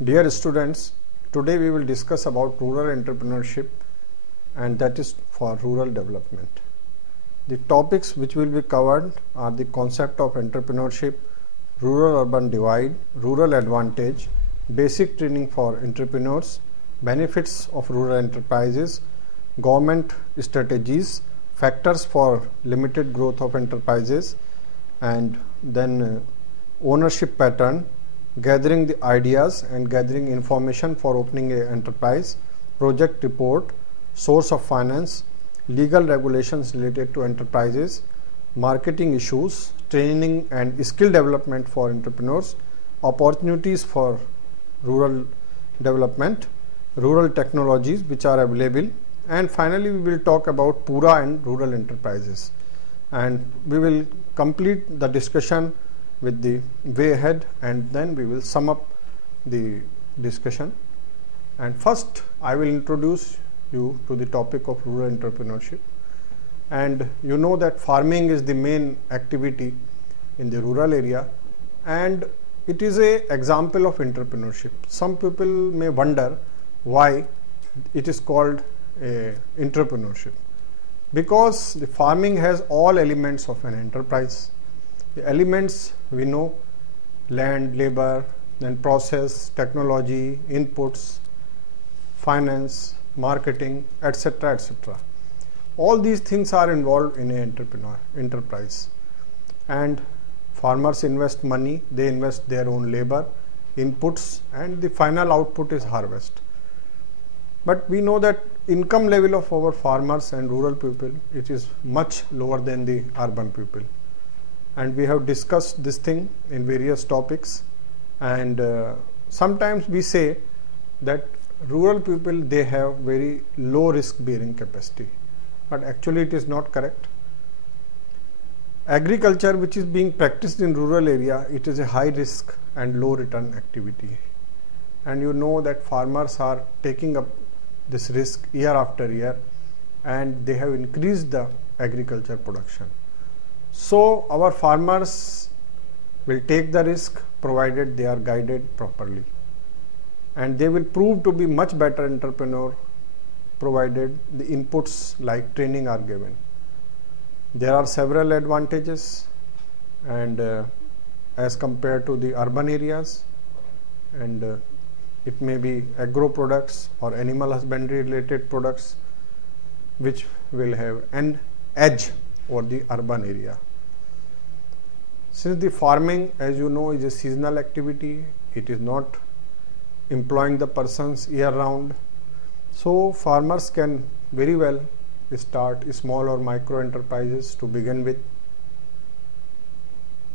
Dear students, today we will discuss about rural entrepreneurship, and that is for rural development. The topics which will be covered are the concept of entrepreneurship, rural-urban divide, rural advantage, basic training for entrepreneurs, benefits of rural enterprises, government strategies, factors for limited growth of enterprises, and then ownership pattern, gathering the ideas and gathering information for opening an enterprise, project report, source of finance, legal regulations related to enterprises, marketing issues, training and skill development for entrepreneurs, opportunities for rural development, rural technologies which are available, and finally we will talk about Pura and rural enterprises, and we will complete the discussion with the way ahead, and then we will sum up the discussion. And first I will introduce you to the topic of rural entrepreneurship. And you know that farming is the main activity in the rural area, and it is a example of entrepreneurship. Some people may wonder why it is called a entrepreneurship, because the farming has all elements of an enterprise. The elements we know: land, labor, then process, technology, inputs, finance, marketing, etc., etc. All these things are involved in an enterprise, and farmers invest money, they invest their own labor, inputs, and the final output is harvest. But we know that income level of our farmers and rural people, it is much lower than the urban people. And we have discussed this thing in various topics, and sometimes we say that rural people, they have very low risk bearing capacity, but actually it is not correct. Agriculture which is being practiced in rural area, it is a high risk and low return activity, and you know that farmers are taking up this risk year after year, and they have increased the agriculture production. So our farmers will take the risk provided they are guided properly, and they will prove to be much better entrepreneur provided the inputs like training are given. There are several advantages, and as compared to the urban areas, and it may be agro products or animal husbandry related products which will have an edge over the urban area. Since the farming, as you know, is a seasonal activity, it is not employing the persons year round, so farmers can very well start small or micro enterprises to begin with.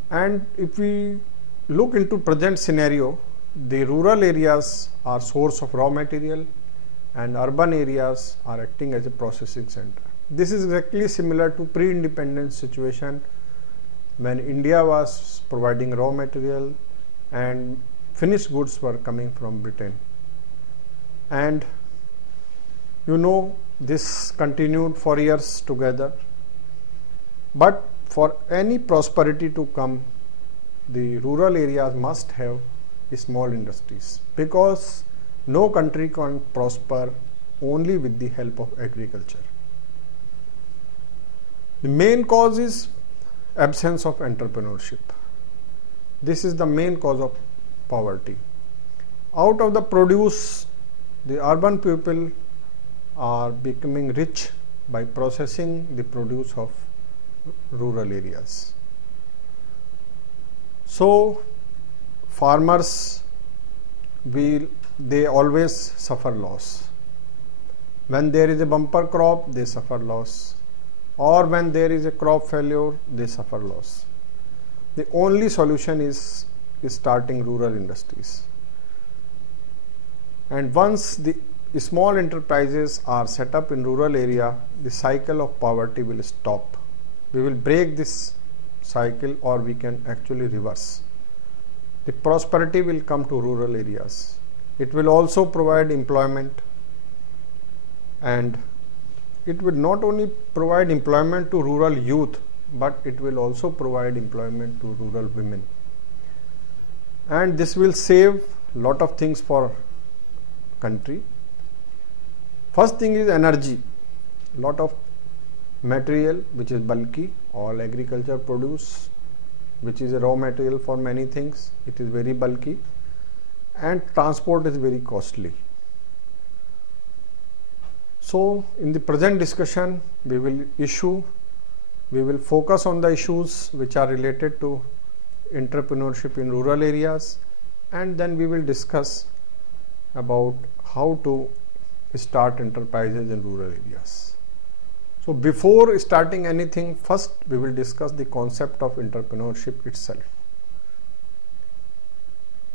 And if we look into present scenario, the rural areas are source of raw material and urban areas are acting as a processing center. This is exactly similar to pre-independence situation, when India was providing raw material and finished goods were coming from Britain. And you know, this continued for years together. But for any prosperity to come, the rural areas must have small industries, because no country can prosper only with the help of agriculture. The main cause is absence of entrepreneurship. This is the main cause of poverty. Out of the produce, the urban people are becoming rich by processing the produce of rural areas. So farmers they always suffer loss. When there is a bumper crop, they suffer loss, or when there is a crop failure, they suffer loss. The only solution is starting rural industries. And once the small enterprises are set up in rural area, the cycle of poverty will stop. We will break this cycle, or we can actually reverse. The prosperity will come to rural areas. It will also provide employment, and it will not only provide employment to rural youth, but it will also provide employment to rural women. And this will save lot of things for country. First thing is energy. Lot of material which is bulky, all agriculture produce, which is a raw material for many things. It is very bulky, and transport is very costly. So in the present discussion we will focus on the issues which are related to entrepreneurship in rural areas, and then we will discuss about how to start enterprises in rural areas. So before starting anything, first we will discuss the concept of entrepreneurship itself.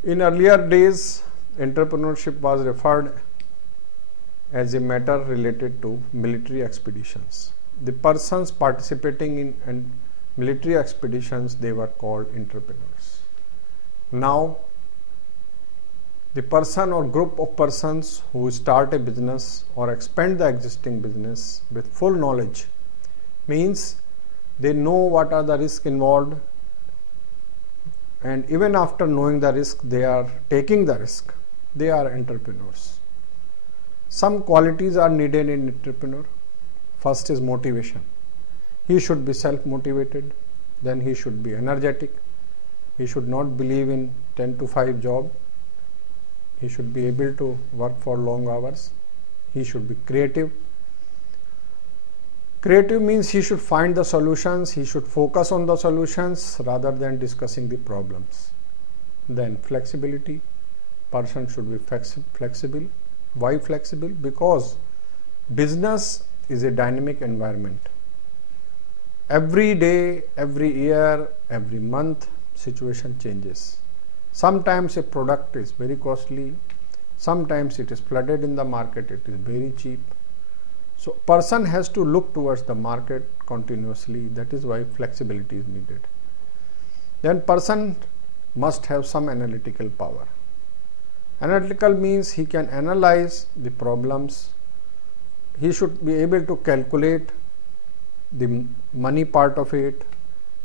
In earlier days, entrepreneurship was referred as a matter related to military expeditions. The persons participating in military expeditions, they were called entrepreneurs. Now, the person or group of persons who start a business or expand the existing business with full knowledge, means they know what are the risks involved, and even after knowing the risk, they are taking the risk. They are entrepreneurs. Some qualities are needed in entrepreneur. First is motivation. He should be self-motivated. Then he should be energetic. He should not believe in 10 to 5 job. He should be able to work for long hours. He should be creative. Creative means he should find the solutions. He should focus on the solutions rather than discussing the problems. Then flexibility. Person should be flexible. Why flexible? Because business is a dynamic environment. Every day, every year, every month, situation changes. Sometimes a product is very costly, sometimes it is flooded in the market, it is very cheap. So person has to look towards the market continuously. That is why flexibility is needed. Then person must have some analytical power. Analytical means he can analyze the problems. He should be able to calculate the money part of it,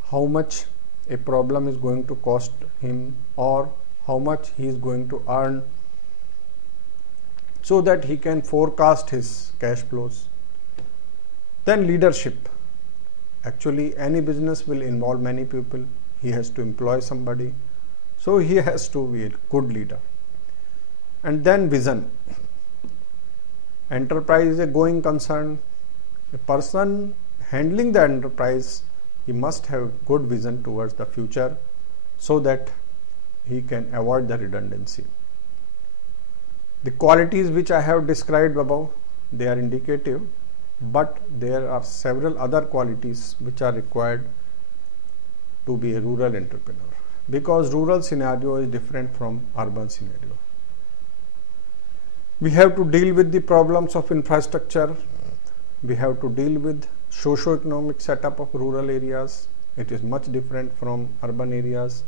how much a problem is going to cost him or how much he is going to earn, so that he can forecast his cash flows. Then leadership. Actually, any business will involve many people. He has to employ somebody. So he has to be a good leader. And then vision. Enterprise is a going concern. A person handling the enterprise, he must have good vision towards the future so that he can avoid the redundancy. The qualities which I have described above, they are indicative, but there are several other qualities which are required to be a rural entrepreneur, because rural scenario is different from urban scenario. We have to deal with the problems of infrastructure. We have to deal with socio-economic setup of rural areas. It is much different from urban areas.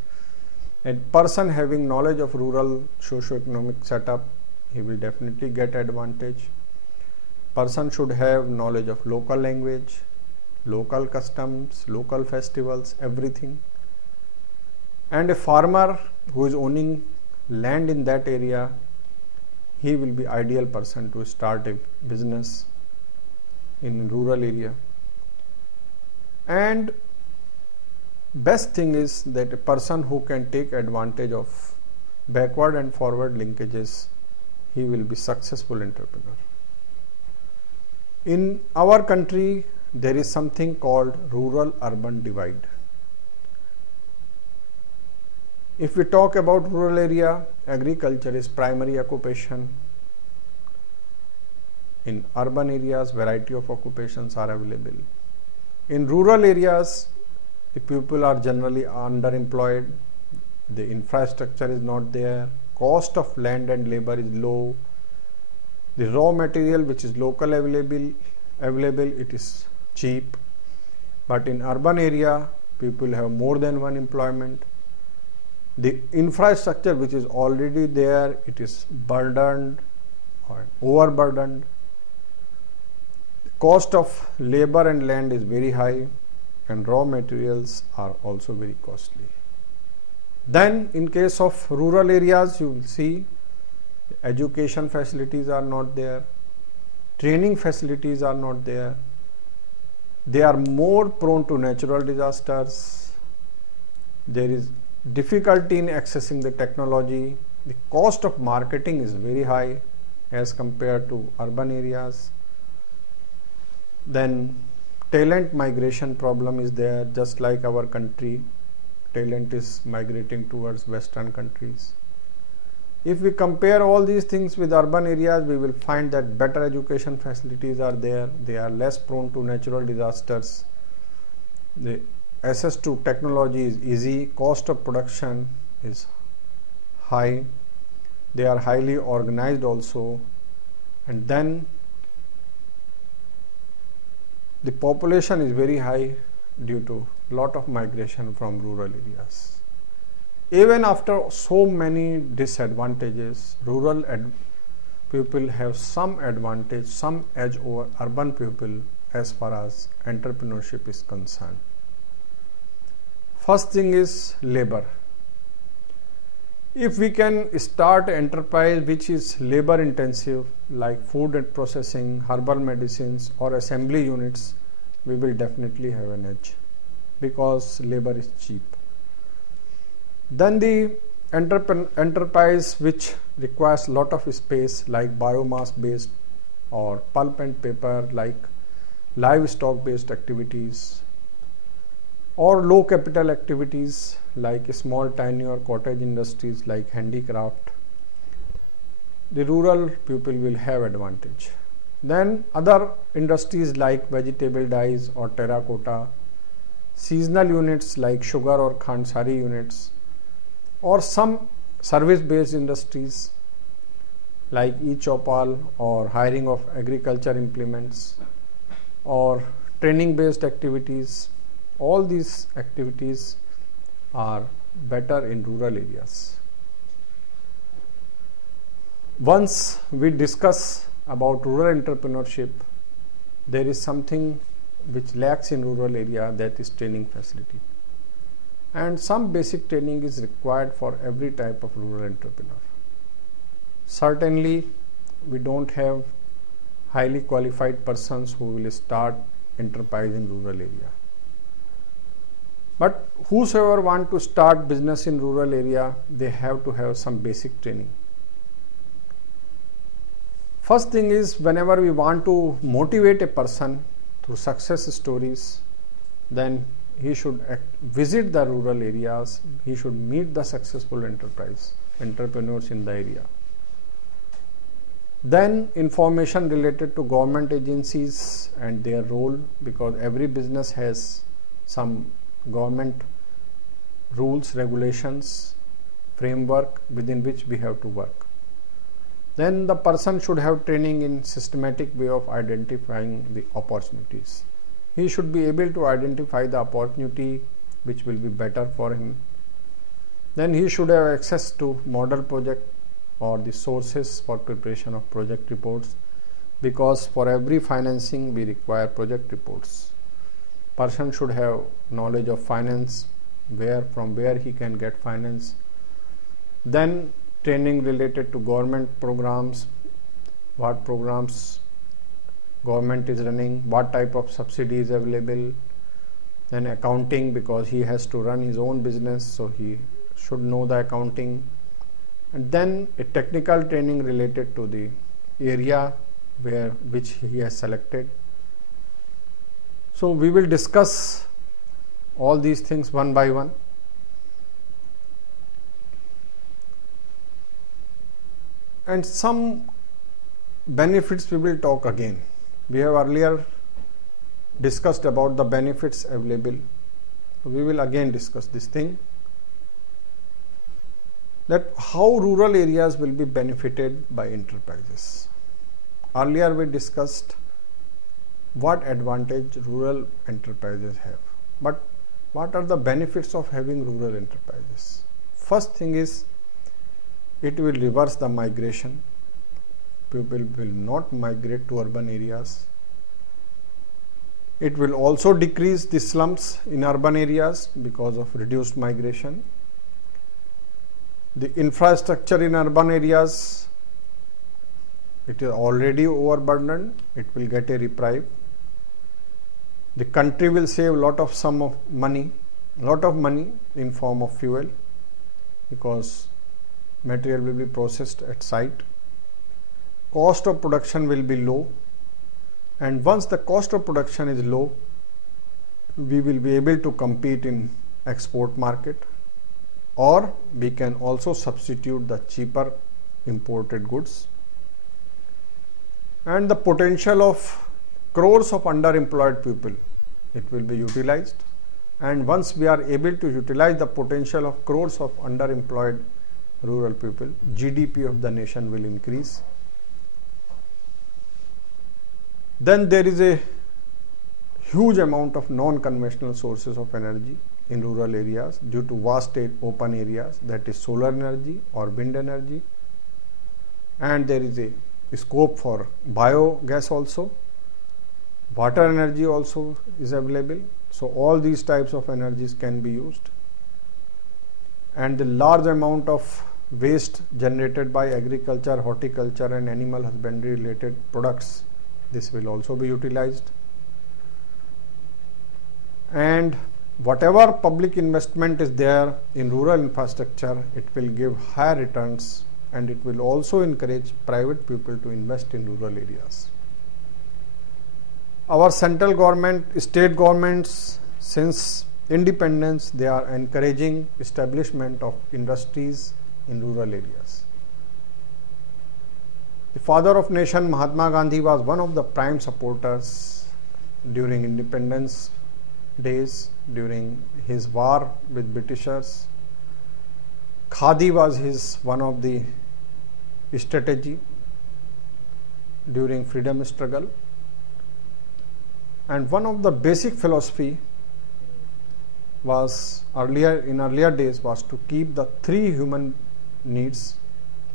A person having knowledge of rural socio-economic setup, he will definitely get advantage. Person should have knowledge of local language, local customs, local festivals, everything. And a farmer who is owning land in that area, he will be ideal person to start a business in rural area. And best thing is that a person who can take advantage of backward and forward linkages, he will be successful entrepreneur. In our country, there is something called rural-urban divide. If we talk about rural area, agriculture is primary occupation. In urban areas, variety of occupations are available. In rural areas, the people are generally underemployed, the infrastructure is not there, cost of land and labor is low, the raw material which is local available, it is cheap. But in urban area, people have more than one employment. The infrastructure which is already there, it is burdened or overburdened. The cost of labor and land is very high, and raw materials are also very costly. Then in case of rural areas, you will see education facilities are not there, training facilities are not there, they are more prone to natural disasters, there is difficulty in accessing the technology, the cost of marketing is very high as compared to urban areas. Then talent migration problem is there, just like our country, talent is migrating towards Western countries. If we compare all these things with urban areas, we will find that better education facilities are there, they are less prone to natural disasters, the access to technology is easy, cost of production is high, they are highly organized also, and then the population is very high due to lot of migration from rural areas. Even after so many disadvantages, rural people have some advantage, some edge over urban people as far as entrepreneurship is concerned. First thing is labor. If we can start an enterprise which is labor intensive, like food and processing, herbal medicines or assembly units, we will definitely have an edge because labor is cheap. Then the enterprise which requires lot of space, like biomass based or pulp and paper, like livestock based activities, or low capital activities like small tiny or cottage industries like handicraft, the rural people will have advantage. Then other industries like vegetable dyes or terracotta, seasonal units like sugar or khandsari units, or some service based industries like e-chopal or hiring of agriculture implements or training based activities, all these activities are better in rural areas. Once we discuss about rural entrepreneurship, there is something which lacks in rural area, that is training facility. And some basic training is required for every type of rural entrepreneur. Certainly, we don't have highly qualified persons who will start enterprise in rural area. But whosoever want to start business in rural area, they have to have some basic training. First thing is, whenever we want to motivate a person through success stories, then he should visit the rural areas, he should meet the successful entrepreneurs in the area. Then information related to government agencies and their role, because every business has some government rules, regulations, framework within which we have to work. Then the person should have training in systematic way of identifying the opportunities. He should be able to identify the opportunity which will be better for him. Then he should have access to model project or the sources for preparation of project reports, because for every financing we require project reports. Person should have knowledge of finance, from where he can get finance. Then training related to government programs, what programs government is running, what type of subsidy is available. Then accounting, because he has to run his own business, so he should know the accounting. And then a technical training related to the area which he has selected. So we will discuss all these things one by one. And some benefits we will talk again. We have earlier discussed about the benefits available. So we will again discuss this thing, that how rural areas will be benefited by enterprises. Earlier we discussed what advantage rural enterprises have, but what are the benefits of having rural enterprises? First thing is, it will reverse the migration. People will not migrate to urban areas. It will also decrease the slums in urban areas because of reduced migration. The infrastructure in urban areas, it is already overburdened, it will get a reprieve. The country will save lot of money in form of fuel, because material will be processed at site. Cost of production will be low, and once the cost of production is low, we will be able to compete in export market, or we can also substitute the cheaper imported goods. And the potential of crores of underemployed people, it will be utilized. And once we are able to utilize the potential of crores of underemployed rural people, GDP of the nation will increase. Then there is a huge amount of non-conventional sources of energy in rural areas due to vast open areas, that is solar energy or wind energy, and there is a scope for biogas also. Water energy also is available. So all these types of energies can be used, and the large amount of waste generated by agriculture, horticulture and animal husbandry related products, this will also be utilized. And whatever public investment is there in rural infrastructure, it will give higher returns, and it will also encourage private people to invest in rural areas. Our central government, state governments, since independence, they are encouraging establishment of industries in rural areas. The father of nation, Mahatma Gandhi, was one of the prime supporters during independence days, during his war with Britishers. Khadi was his one of the strategy during freedom struggle. And one of the basic philosophy was in earlier days was to keep the three human needs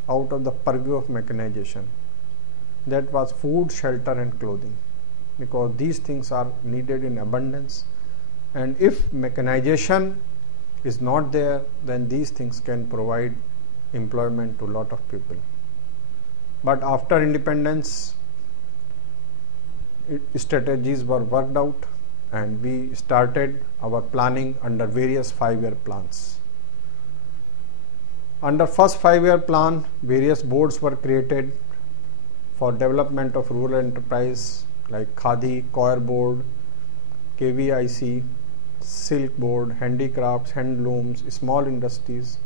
out of the purview of mechanization. That was food, shelter and clothing, because these things are needed in abundance, and if mechanization is not there, then these things can provide employment to a lot of people. But after independence, strategies were worked out, and we started our planning under various 5-year plans. Under first 5-year plan, various boards were created for development of rural enterprise like Khadi, Coir Board, KVIC, Silk Board, handicrafts, handlooms, small industries.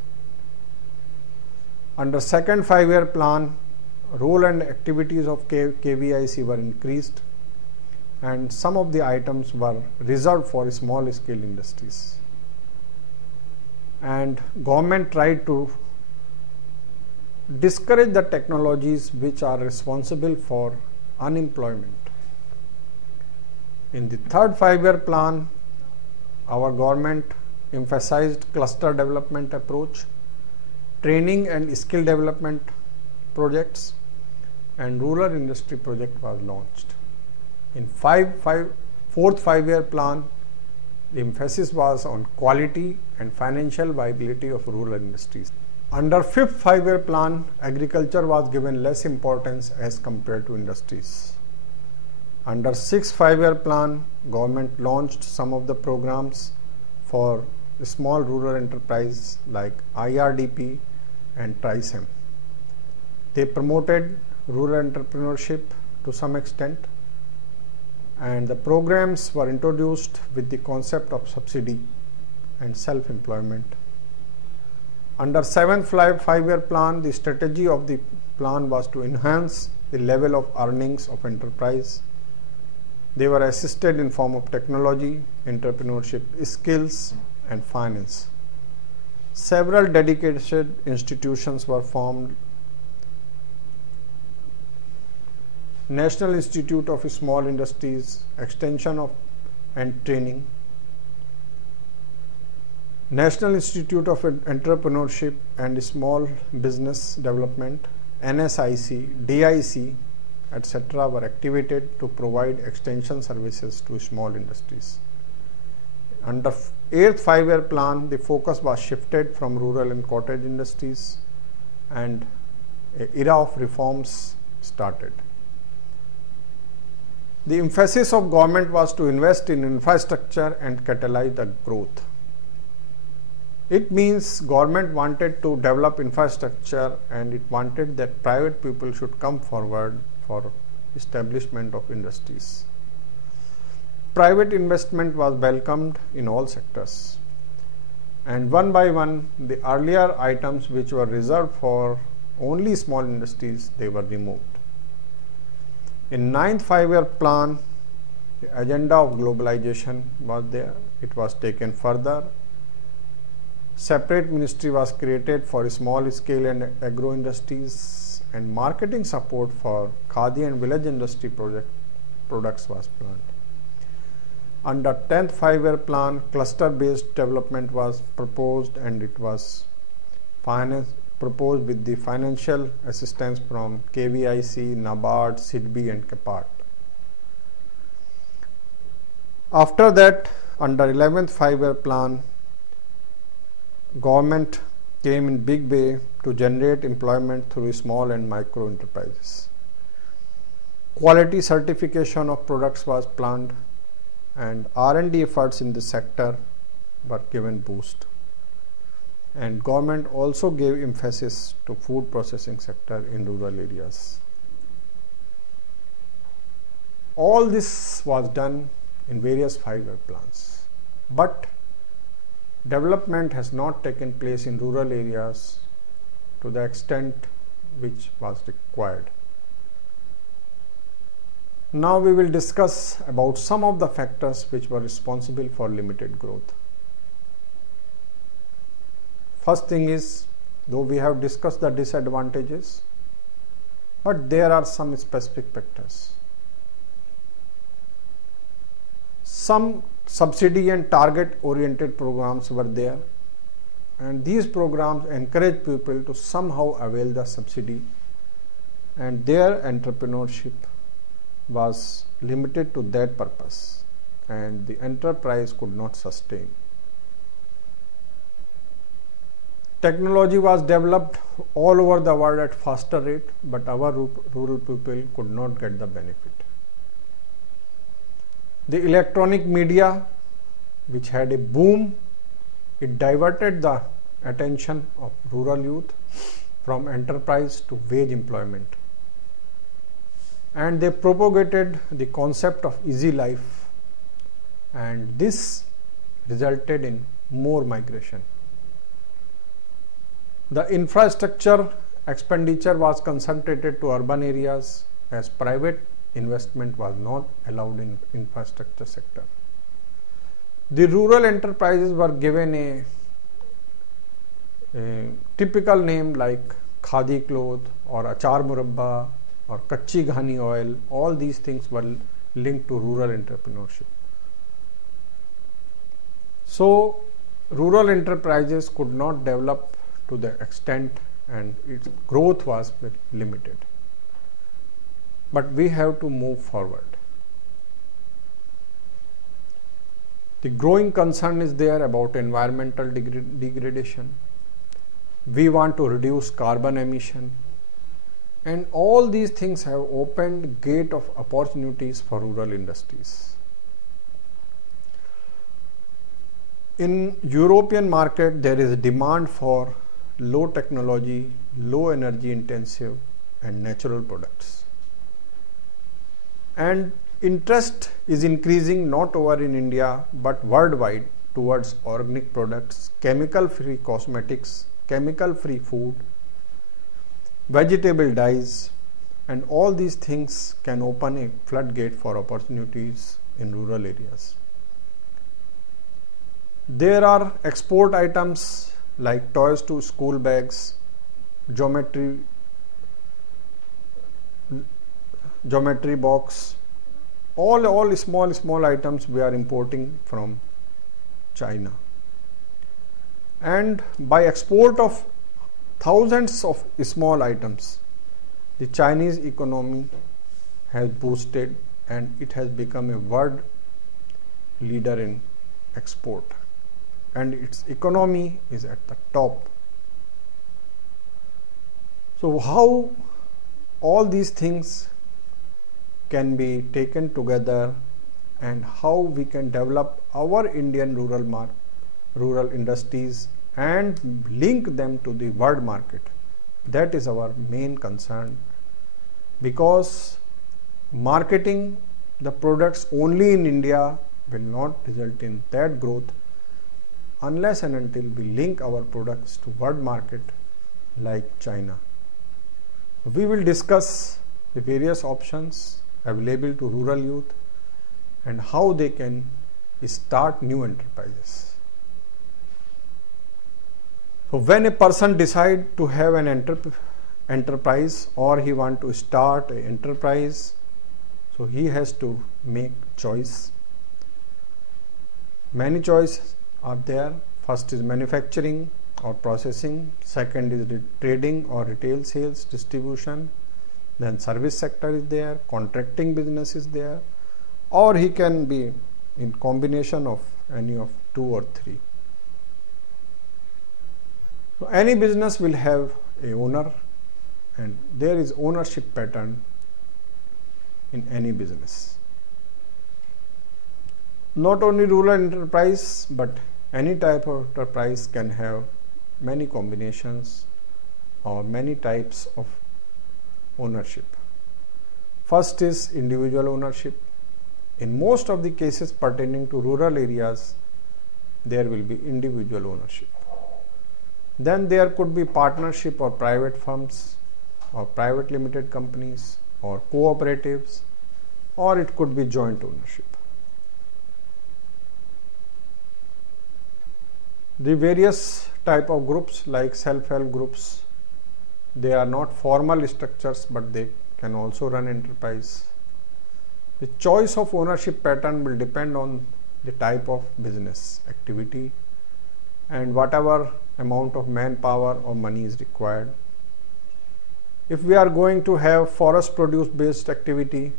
Under second 5-year plan, role and activities of KVIC were increased, and some of the items were reserved for small scale industries. And government tried to discourage the technologies which are responsible for unemployment. In the third 5-year plan, our government emphasized cluster development approach, training and skill development projects, and rural industry project was launched. In fourth 5-year plan, the emphasis was on quality and financial viability of rural industries. Under fifth 5-year plan, agriculture was given less importance as compared to industries. Under sixth 5-year plan, government launched some of the programs for small rural enterprise like IRDP and TRISEM. They promoted rural entrepreneurship to some extent, and the programs were introduced with the concept of subsidy and self-employment. Under seventh 5-year plan, the strategy of the plan was to enhance the level of earnings of enterprise. They were assisted in form of technology, entrepreneurship skills and finance. Several dedicated institutions were formed. National Institute of Small Industries, Extension of and Training, National Institute of Entrepreneurship and Small Business Development, NSIC, DIC, etc. were activated to provide extension services to small industries. Under 8th 5-year plan, the focus was shifted from rural and cottage industries, and an era of reforms started. The emphasis of government was to invest in infrastructure and catalyze the growth. It means government wanted to develop infrastructure, and it wanted that private people should come forward for establishment of industries. Private investment was welcomed in all sectors, and one by one the earlier items which were reserved for only small industries, they were removed. In 9th 5-year plan, the agenda of globalization was there. It was taken further. Separate ministry was created for small scale and agro industries, and marketing support for khadi and village industry products was planned. Under 10th 5-year plan, cluster-based development was proposed, and it was proposed with the financial assistance from KVIC, NABARD, SIDBI and CAPART. After that, under 11th 5-year plan, government came in big way to generate employment through small and micro enterprises. Quality certification of products was planned, and R&D efforts in the sector were given boost. And government also gave emphasis to food processing sector in rural areas. All this was done in various 5-year plans, but development has not taken place in rural areas to the extent which was required. Now we will discuss about some of the factors which were responsible for limited growth. First thing is, though we have discussed the disadvantages, but there are some specific factors. Some subsidy and target oriented programs were there, and these programs encourage people to somehow avail the subsidy, and their entrepreneurship was limited to that purpose, and the enterprise could not sustain. Technology was developed all over the world at faster rate, but our rural people could not get the benefit. The electronic media, which had a boom, it diverted the attention of rural youth from enterprise to wage employment. And they propagated the concept of easy life, and this resulted in more migration. The infrastructure expenditure was concentrated to urban areas, as private investment was not allowed in infrastructure sector. The rural enterprises were given a typical name like khadi cloth or achar murabba or kachi ghani oil. All these things were linked to rural entrepreneurship. So rural enterprises could not develop to the extent, and its growth was limited. But we have to move forward. The growing concern is there about environmental degradation. We want to reduce carbon emission, and all these things have opened gate of opportunities for rural industries. In European market, there is a demand for low technology, low energy intensive and natural products. And interest is increasing not over in India but worldwide towards organic products, chemical free cosmetics, chemical free food, vegetable dyes, and all these things can open a floodgate for opportunities in rural areas. There are export items like toys to school bags, geometry box, all small items we are importing from China. And by export of thousands of small items, the Chinese economy has boosted, and it has become a world leader in export, and its economy is at the top. So how all these things can be taken together and how we can develop our Indian rural industries and link them to the world market, that is our main concern, because marketing the products only in India will not result in that growth unless and until we link our products to world market like China. We will discuss the various options available to rural youth and how they can start new enterprises. So when a person decides to have an enterprise or he want to start an enterprise, so he has to make choice. Many choices are there. First is manufacturing or processing, second is trading or retail sales, distribution, then service sector is there, contracting business is there, or he can be in combination of any of two or three. So any business will have a owner, and there is ownership pattern in any business. Not only rural enterprise, but any type of enterprise can have many combinations or many types of ownership. First is individual ownership. In most of the cases pertaining to rural areas, there will be individual ownership. Then there could be partnership or private firms or private limited companies or cooperatives, or it could be joint ownership. The various type of groups like self-help groups, they are not formal structures, but they can also run enterprise. The choice of ownership pattern will depend on the type of business activity and whatever amount of manpower or money is required. If we are going to have forest produce based activity,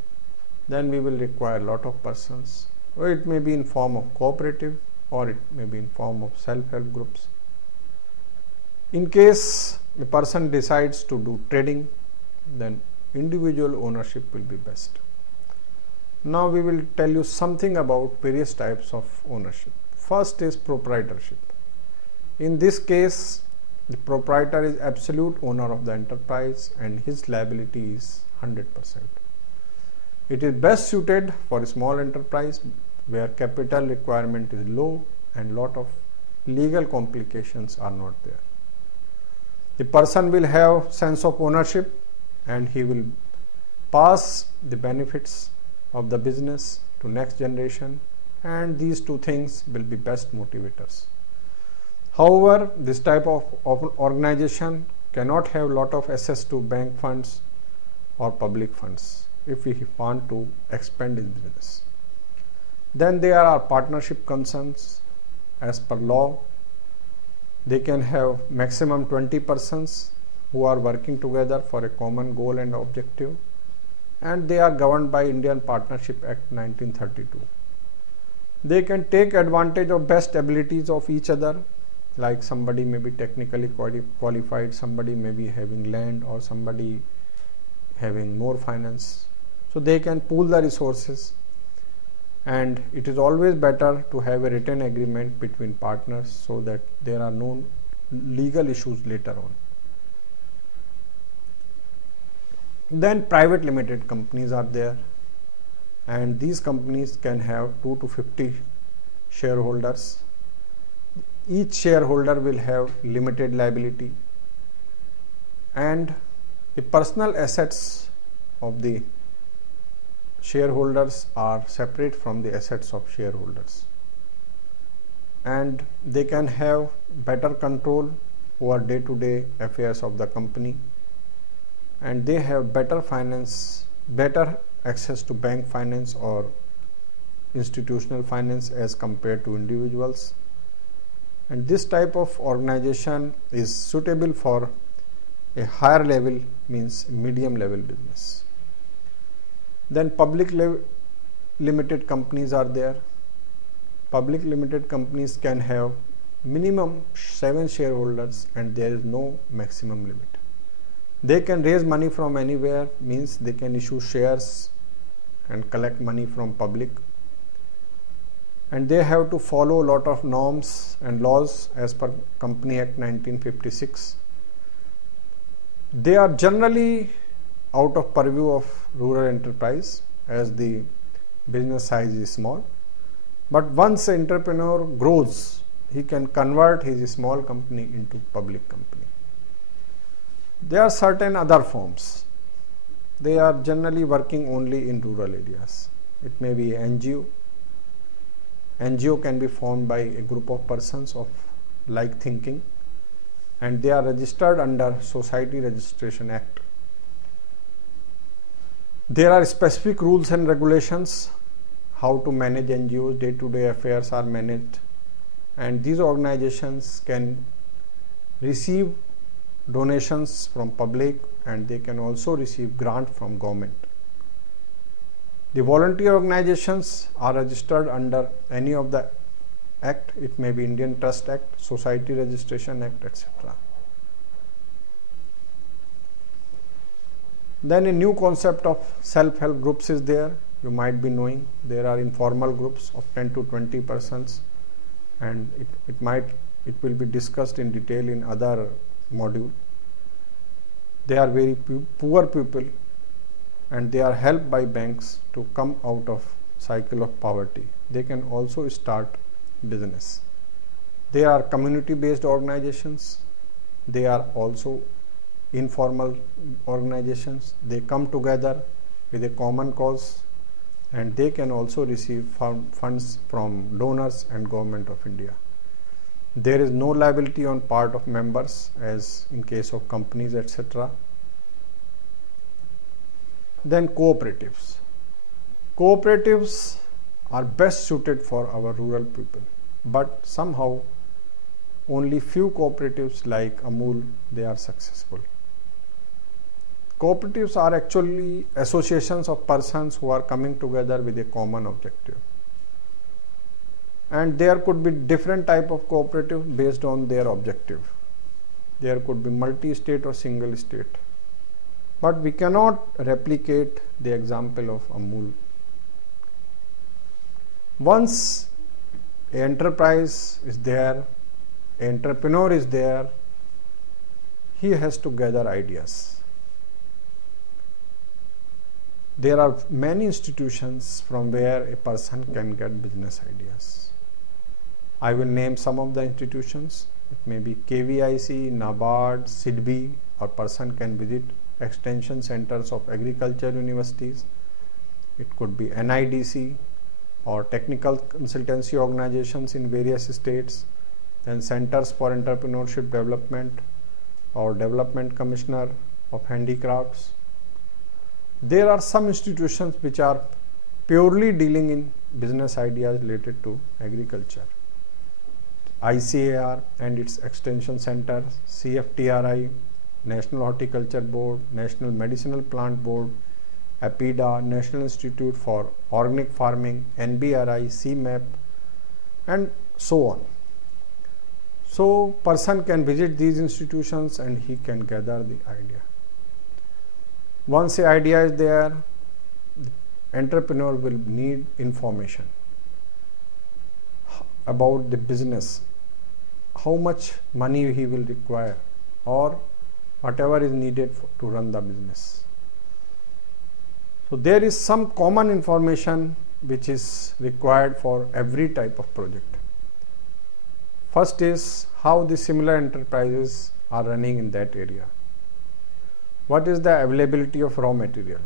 then we will require a lot of persons, or it may be in form of cooperative, or it may be in form of self-help groups. In case a person decides to do trading, then individual ownership will be best. Now we will tell you something about various types of ownership. First is proprietorship. In this case, the proprietor is absolute owner of the enterprise and his liability is 100%. It is best suited for a small enterprise where capital requirement is low and lot of legal complications are not there. The person will have sense of ownership and he will pass the benefits of the business to next generation, and these two things will be best motivators. However, this type of organization cannot have lot of access to bank funds or public funds if we want to expand his business. Then there are partnership concerns. As per law, they can have maximum 20 persons who are working together for a common goal and objective, and they are governed by Indian Partnership Act 1932. They can take advantage of best abilities of each other, like somebody may be technically qualified, somebody may be having land, or somebody having more finance. So they can pool the resources, and it is always better to have a written agreement between partners so that there are no legal issues later on. Then private limited companies are there, and these companies can have 2 to 50 shareholders. Each shareholder will have limited liability, and the personal assets of the shareholders are separate from the assets of shareholders, and they can have better control over day-to-day affairs of the company, and they have better finance, better access to bank finance or institutional finance as compared to individuals. And this type of organization is suitable for a higher level, means medium level business. Then public limited companies are there, public limited companies can have minimum 7 shareholders and there is no maximum limit. They can raise money from anywhere, means they can issue shares and collect money from public, and they have to follow a lot of norms and laws as per Company Act 1956. They are generally out of purview of rural enterprise as the business size is small, but once an entrepreneur grows, he can convert his small company into public company. There are certain other forms. They are generally working only in rural areas. It may be NGO. NGO can be formed by a group of persons of like thinking, and they are registered under Society Registration Act. There are specific rules and regulations how to manage NGOs, day-to-day affairs are managed, and these organizations can receive donations from public and they can also receive grant from government. The volunteer organizations are registered under any of the act. It may be Indian Trust Act, Society Registration Act, etc. Then a new concept of self-help groups is there. You might be knowing there are informal groups of 10 to 20 persons, and it will be discussed in detail in other module. They are very poor people and they are helped by banks to come out of cycle of poverty. They can also start business. They are community based organizations. They are also informal organizations. They come together with a common cause and they can also receive funds from donors and Government of India. There is no liability on part of members as in case of companies, etc. Then cooperatives. Cooperatives are best suited for our rural people, but somehow only few cooperatives like Amul, they are successful. Cooperatives are actually associations of persons who are coming together with a common objective. And there could be different type of cooperative based on their objective. There could be multi-state or single state. But we cannot replicate the example of Amul. Once an enterprise is there, an entrepreneur is there, he has to gather ideas. There are many institutions from where a person can get business ideas. I will name some of the institutions. It may be KVIC, NABARD, SIDBI, or person can visit extension centers of agriculture universities. It could be NIDC or technical consultancy organizations in various states, then centers for entrepreneurship development or development commissioner of handicrafts. There are some institutions which are purely dealing in business ideas related to agriculture. ICAR and its extension centers, CFTRI, National Horticulture Board, National Medicinal Plant Board, APIDA, National Institute for Organic Farming, NBRI, CMAP, and so on. So, person can visit these institutions and he can gather the idea. Once the idea is there, the entrepreneur will need information about the business, how much money he will require or whatever is needed to run the business. So there is some common information which is required for every type of project. First is how the similar enterprises are running in that area. What is the availability of raw material?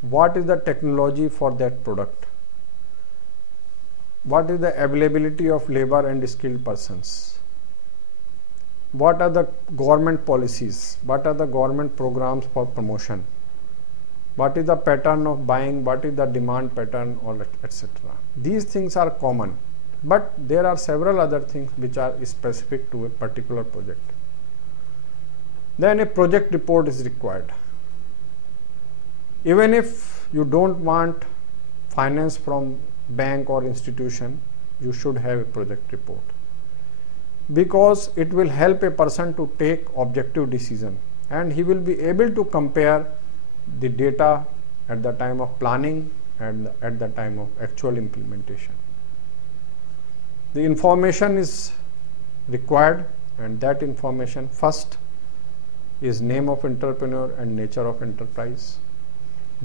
What is the technology for that product? What is the availability of labor and skilled persons? What are the government policies? What are the government programs for promotion? What is the pattern of buying? What is the demand pattern, or etc. These things are common, but there are several other things which are specific to a particular project. Then a project report is required. Even if you don't want finance from bank or institution, you should have a project report, because it will help a person to take objective decision, and he will be able to compare the data at the time of planning and at the time of actual implementation. The information is required, and that information first is name of entrepreneur and nature of enterprise,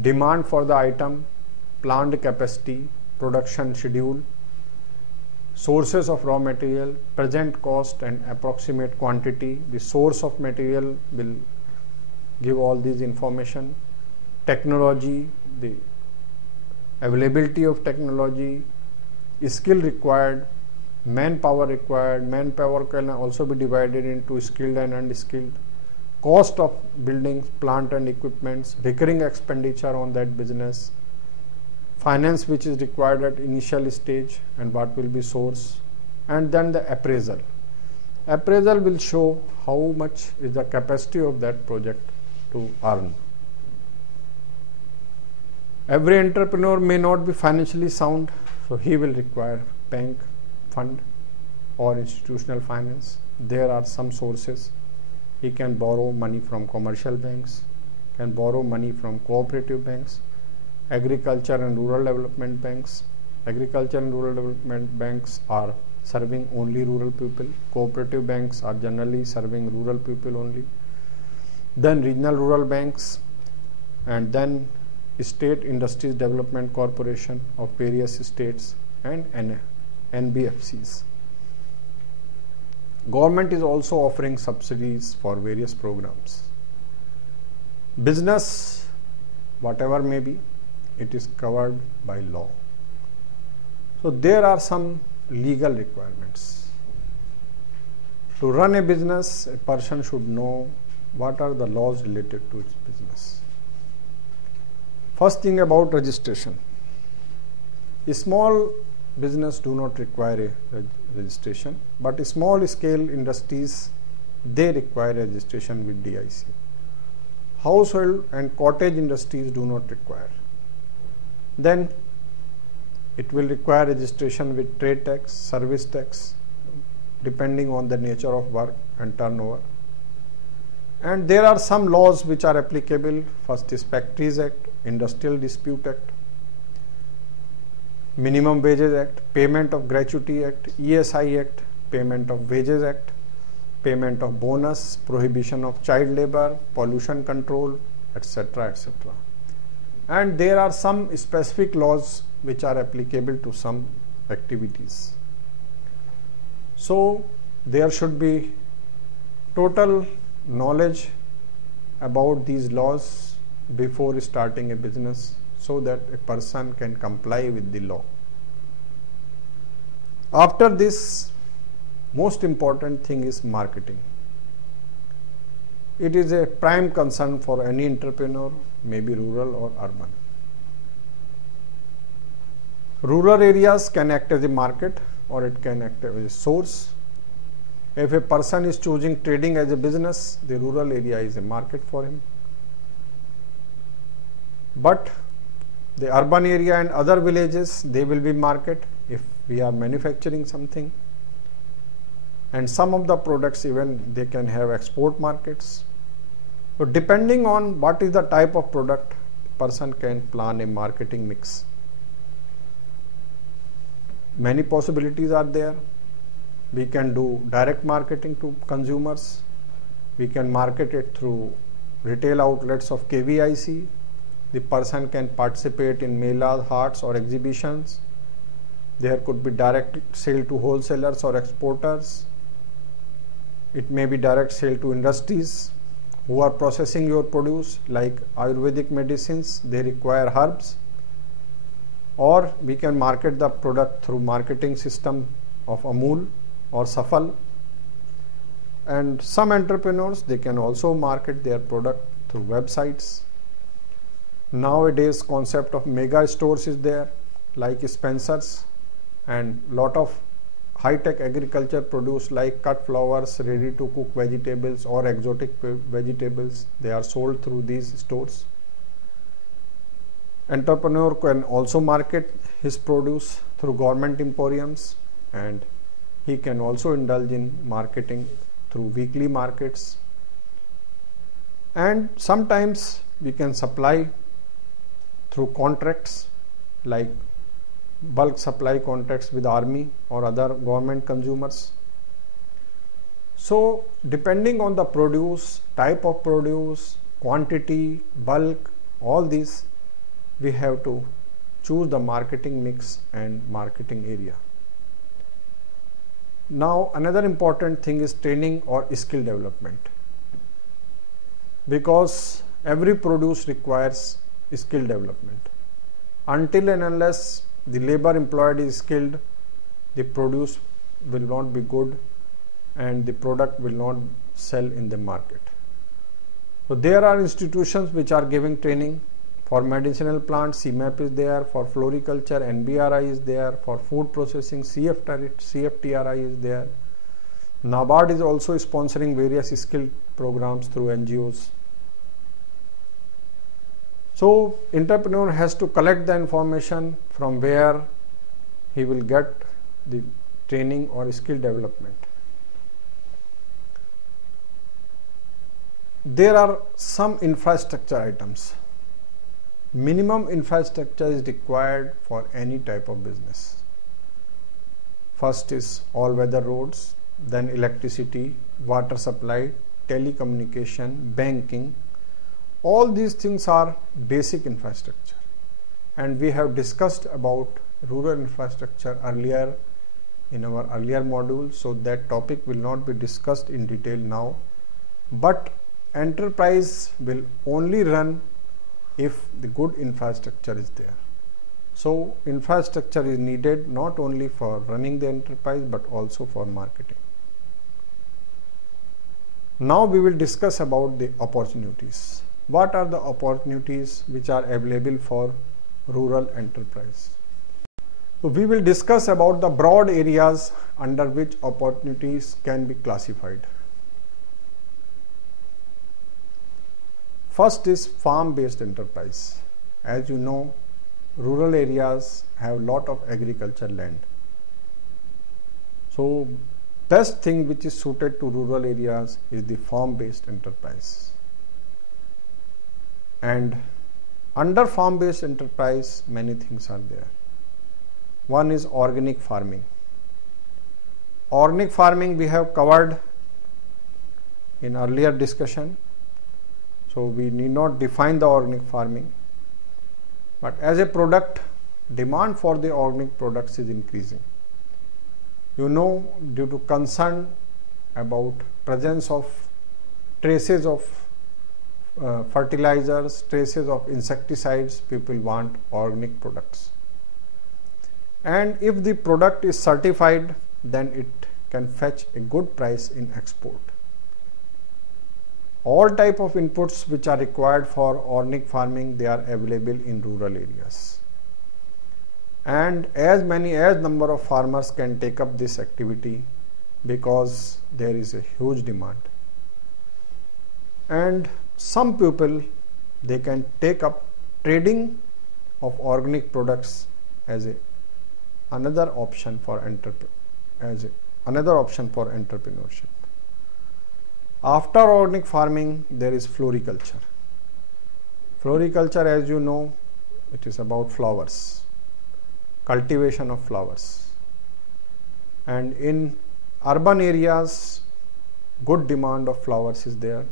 demand for the item, planned capacity, production schedule, sources of raw material, present cost and approximate quantity. The source of material will give all these information, technology, the availability of technology, skill required, manpower required. Manpower can also be divided into skilled and unskilled, cost of buildings, plant and equipments, recurring expenditure on that business, finance which is required at initial stage and what will be source, and then the appraisal. Appraisal will show how much is the capacity of that project to earn. Every entrepreneur may not be financially sound, so he will require bank, fund or institutional finance. There are some sources. He can borrow money from commercial banks, can borrow money from cooperative banks, agriculture and rural development banks. Agriculture and rural development banks are serving only rural people. Cooperative banks are generally serving rural people only. Then regional rural banks, and then State Industries Development Corporation of various states, and NBFCs. Government is also offering subsidies for various programs. Business, whatever may be, it is covered by law. So there are some legal requirements. To run a business, a person should know what are the laws related to its business. First thing about registration. A small business do not require a registration, but small scale industries, they require registration with DIC. Household and cottage industries do not require. Then it will require registration with trade tax, service tax, depending on the nature of work and turnover. And there are some laws which are applicable. First is Factories Act, Industrial Dispute Act, Minimum Wages Act, Payment of Gratuity Act, ESI Act, Payment of Wages Act, Payment of Bonus, Prohibition of Child Labor, Pollution Control, etc., etc. And there are some specific laws which are applicable to some activities. So there should be total knowledge about these laws before starting a business, so that a person can comply with the law. After this, most important thing is marketing. It is a prime concern for any entrepreneur, maybe rural or urban. Rural areas can act as a market, or it can act as a source. If a person is choosing trading as a business, the rural area is a market for him. But the urban area and other villages, they will be market if we are manufacturing something. And some of the products, even they can have export markets. So depending on what is the type of product, person can plan a marketing mix. Many possibilities are there. We can do direct marketing to consumers. We can market it through retail outlets of KVIC. The person can participate in melas, hats or exhibitions. There could be direct sale to wholesalers or exporters. It may be direct sale to industries who are processing your produce, like Ayurvedic medicines, they require herbs. Or we can market the product through marketing system of Amul or Safal. And some entrepreneurs, they can also market their product through websites. Nowadays, concept of mega stores is there, like Spencer's, and lot of high-tech agriculture produce like cut flowers, ready to cook vegetables or exotic vegetables, they are sold through these stores. Entrepreneur can also market his produce through government emporiums, and he can also indulge in marketing through weekly markets, and sometimes we can supply through contracts like bulk supply contracts with army or other government consumers. So depending on the produce, type of produce, quantity, bulk, all these, we have to choose the marketing mix and marketing area. Now another important thing is training or skill development, because every produce requires skill development. Until and unless the labor employed is skilled, the produce will not be good and the product will not sell in the market. So there are institutions which are giving training. For medicinal plants, CMAP is there. For floriculture, NBRI is there. For food processing, CFTRI is there. NABARD is also sponsoring various skill programs through NGOs. So entrepreneur has to collect the information from where he will get the training or skill development. There are some infrastructure items. Minimum infrastructure is required for any type of business. First is all-weather roads, then electricity, water supply, telecommunication, banking. All these things are basic infrastructure, and we have discussed about rural infrastructure earlier in our earlier module, so that topic will not be discussed in detail now. But enterprise will only run if the good infrastructure is there. So infrastructure is needed not only for running the enterprise but also for marketing. Now we will discuss about the opportunities. What are the opportunities which are available for rural enterprise? So we will discuss about the broad areas under which opportunities can be classified. First is farm-based enterprise. As you know, rural areas have lot of agriculture land. So best thing which is suited to rural areas is the farm-based enterprise. And under farm-based enterprise, many things are there. One is organic farming. Organic farming we have covered in earlier discussion. So we need not define the organic farming, but as a product, demand for the organic products is increasing. You know, due to concern about presence of traces of fertilizers, traces of insecticides, people want organic products. And if the product is certified, then it can fetch a good price in export. All type of inputs which are required for organic farming, they are available in rural areas. And as number of farmers can take up this activity, because there is a huge demand. And some people, they can take up trading of organic products as another option for entrepreneurship. After organic farming, there is floriculture. Floriculture, as you know, it is about flowers, cultivation of flowers. And in urban areas, good demand of flowers is there.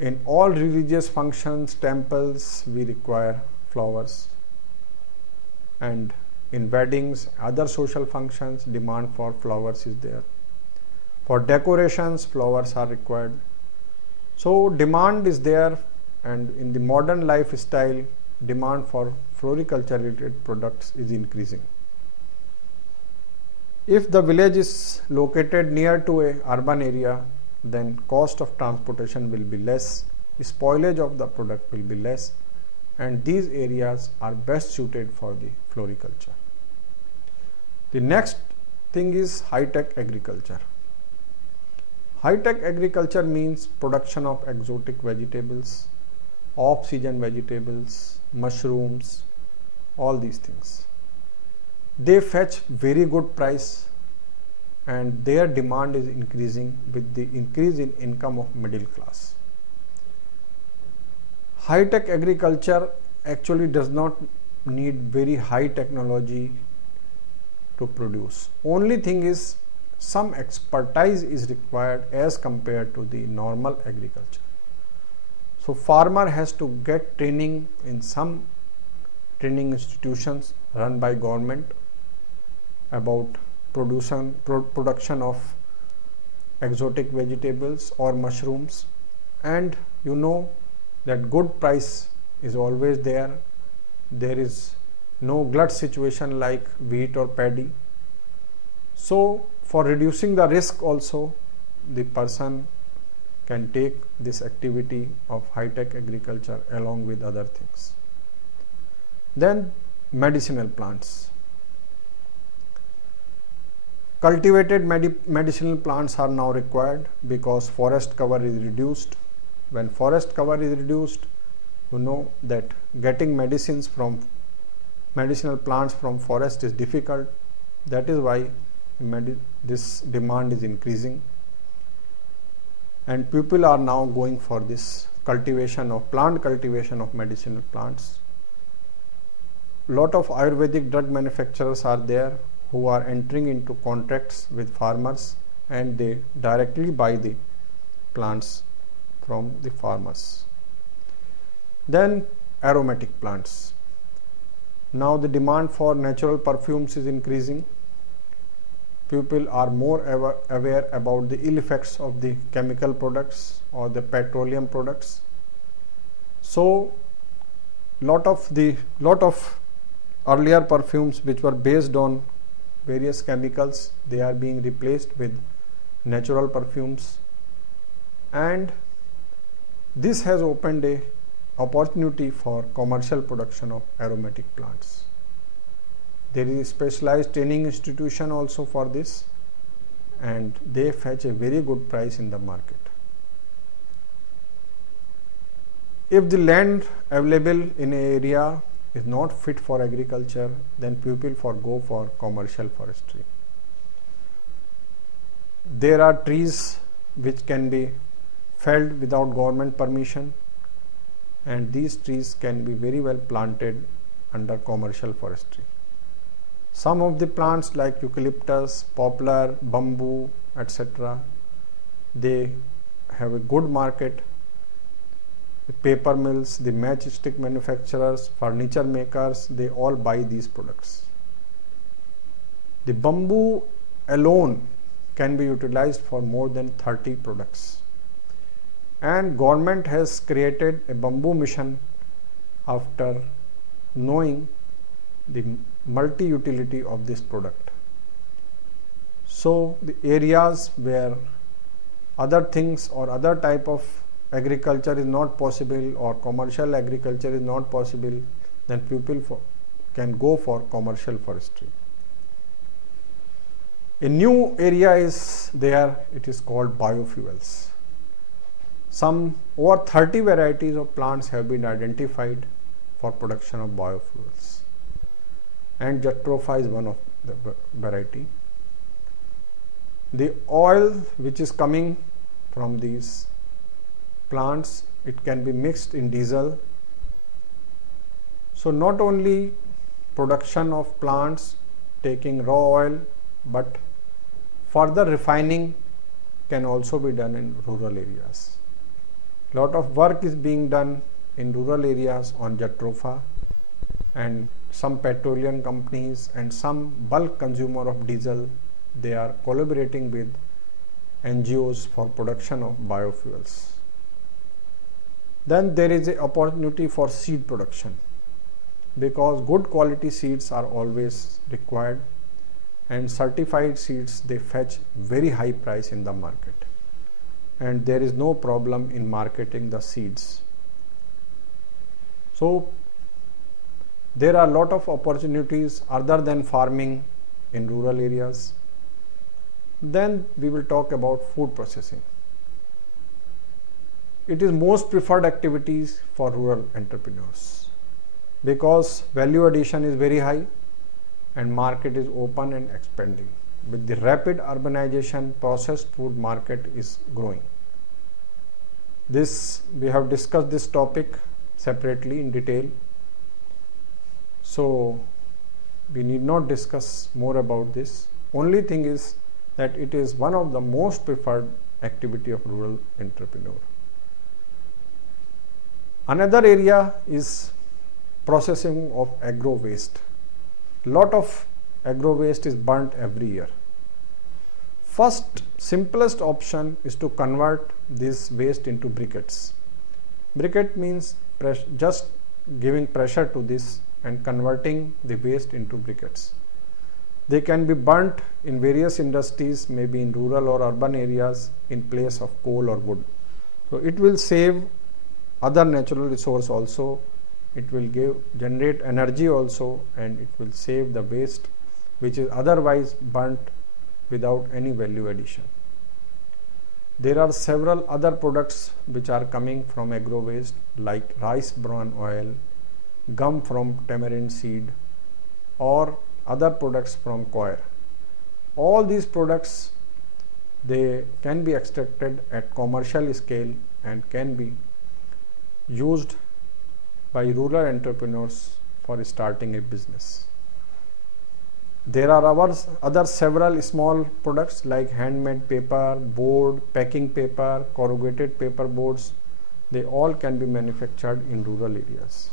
In all religious functions, temples, we require flowers. And in weddings, other social functions, demand for flowers is there. For decorations, flowers are required. So demand is there, and in the modern lifestyle, demand for floriculture related products is increasing. If the village is located near to a urban area, then cost of transportation will be less, spoilage of the product will be less, and these areas are best suited for the floriculture. The next thing is high-tech agriculture. High-tech agriculture means production of exotic vegetables, off-season vegetables, mushrooms, all these things. they fetch very good price and their demand is increasing with the increase in income of middle class. High-tech agriculture actually does not need very high technology to produce. Only thing is some expertise is required as compared to the normal agriculture. So farmer has to get training in some training institutions run by government about production of exotic vegetables or mushrooms, and you know that good price is always there. There is no glut situation like wheat or paddy. So for reducing the risk also, the person can take this activity of high-tech agriculture along with other things. Then medicinal plants. Cultivated medicinal plants are now required because forest cover is reduced. When forest cover is reduced, you know that getting medicines from medicinal plants from forest is difficult. That is why this demand is increasing, and people are now going for this cultivation of medicinal plants. Lot of Ayurvedic drug manufacturers are there who are entering into contracts with farmers and they directly buy the plants from the farmers. Then aromatic plants. Now the demand for natural perfumes is increasing. People are more aware about the ill effects of the chemical products or the petroleum products. So lot of earlier perfumes which were based on various chemicals, they are being replaced with natural perfumes, and this has opened a opportunity for commercial production of aromatic plants. There is a specialized training institution also for this, and they fetch a very good price in the market. If the land available in an area is not fit for agriculture, then people go for commercial forestry. There are trees which can be felled without government permission, and these trees can be very well planted under commercial forestry. Some of the plants like eucalyptus, poplar, bamboo, etc., they have a good market. The paper mills, the matchstick manufacturers, furniture makers, they all buy these products. The bamboo alone can be utilized for more than 30 products. And government has created a bamboo mission after knowing the multi-utility of this product. So the areas where other things or other type of agriculture is not possible or commercial agriculture is not possible, then people can go for commercial forestry. A new area is there, it is called biofuels. Some over 30 varieties of plants have been identified for production of biofuels, and jatropha is one of the variety. The oil which is coming from these plants, it can be mixed in diesel. So not only production of plants taking raw oil, but further refining can also be done in rural areas. Lot of work is being done in rural areas on jatropha, and some petroleum companies and some bulk consumer of diesel, they are collaborating with NGOs for production of biofuels. Then there is an opportunity for seed production, because good quality seeds are always required, and certified seeds, they fetch very high price in the market, and there is no problem in marketing the seeds. So there are a lot of opportunities other than farming in rural areas. Then we will talk about food processing. It is most preferred activities for rural entrepreneurs because value addition is very high and market is open and expanding. With the rapid urbanization, processed food market is growing. We have discussed this topic separately in detail, so we need not discuss more about this. Only thing is that it is one of the most preferred activity of rural entrepreneur. Another area is processing of agro waste. Lot of agro waste is burnt every year. First simplest option is to convert this waste into briquettes. Briquette means just giving pressure to this and converting the waste into briquettes. They can be burnt in various industries, maybe in rural or urban areas, in place of coal or wood. So it will save other natural resource also, it will generate energy also, and it will save the waste which is otherwise burnt without any value addition. There are several other products which are coming from agro waste, like rice bran oil, gum from tamarind seed, or other products from coir. All these products, they can be extracted at commercial scale and can be used by rural entrepreneurs for starting a business. There are other several small products like handmade paper, board, packing paper, corrugated paper boards. They all can be manufactured in rural areas.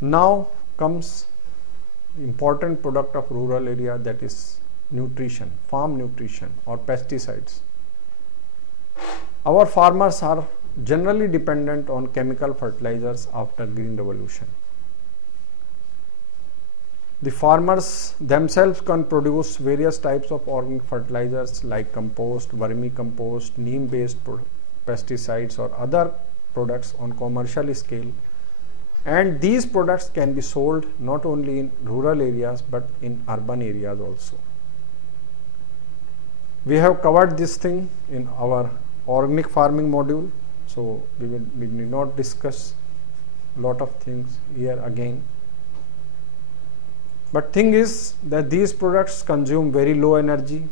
Now comes important product of rural area, that is nutrition, farm nutrition or pesticides. Our farmers are generally dependent on chemical fertilizers after Green Revolution. The farmers themselves can produce various types of organic fertilizers like compost, vermicompost, neem-based pesticides or other products on commercial scale, and these products can be sold not only in rural areas but in urban areas also. We have covered this thing in our organic farming module, so we need not discuss lot of things here again. But thing is that these products consume very low energy,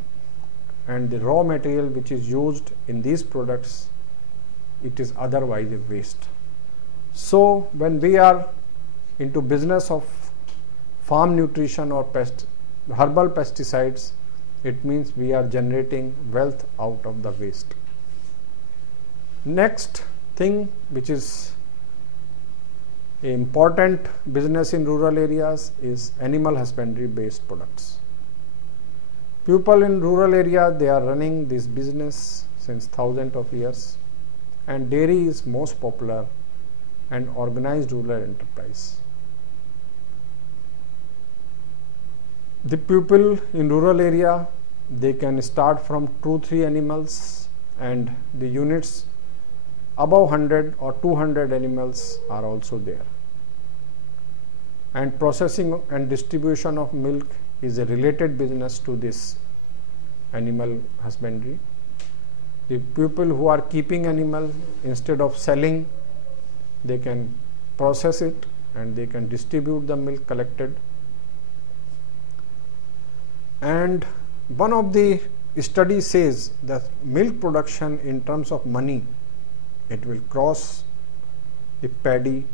and the raw material which is used in these products, it is otherwise a waste. So when we are into business of farm nutrition or herbal pesticides, it means we are generating wealth out of the waste. Next thing which is an important business in rural areas is animal husbandry based products. People in rural area, they are running this business since thousands of years, and dairy is most popular and organized rural enterprise. The people in rural area, they can start from 2-3 animals, and the units above 100 or 200 animals are also there. And processing and distribution of milk is a related business to this animal husbandry. The people who are keeping animal, instead of selling, they can process it and they can distribute the milk collected. And one of the studies says that milk production in terms of money, it will cross the paddy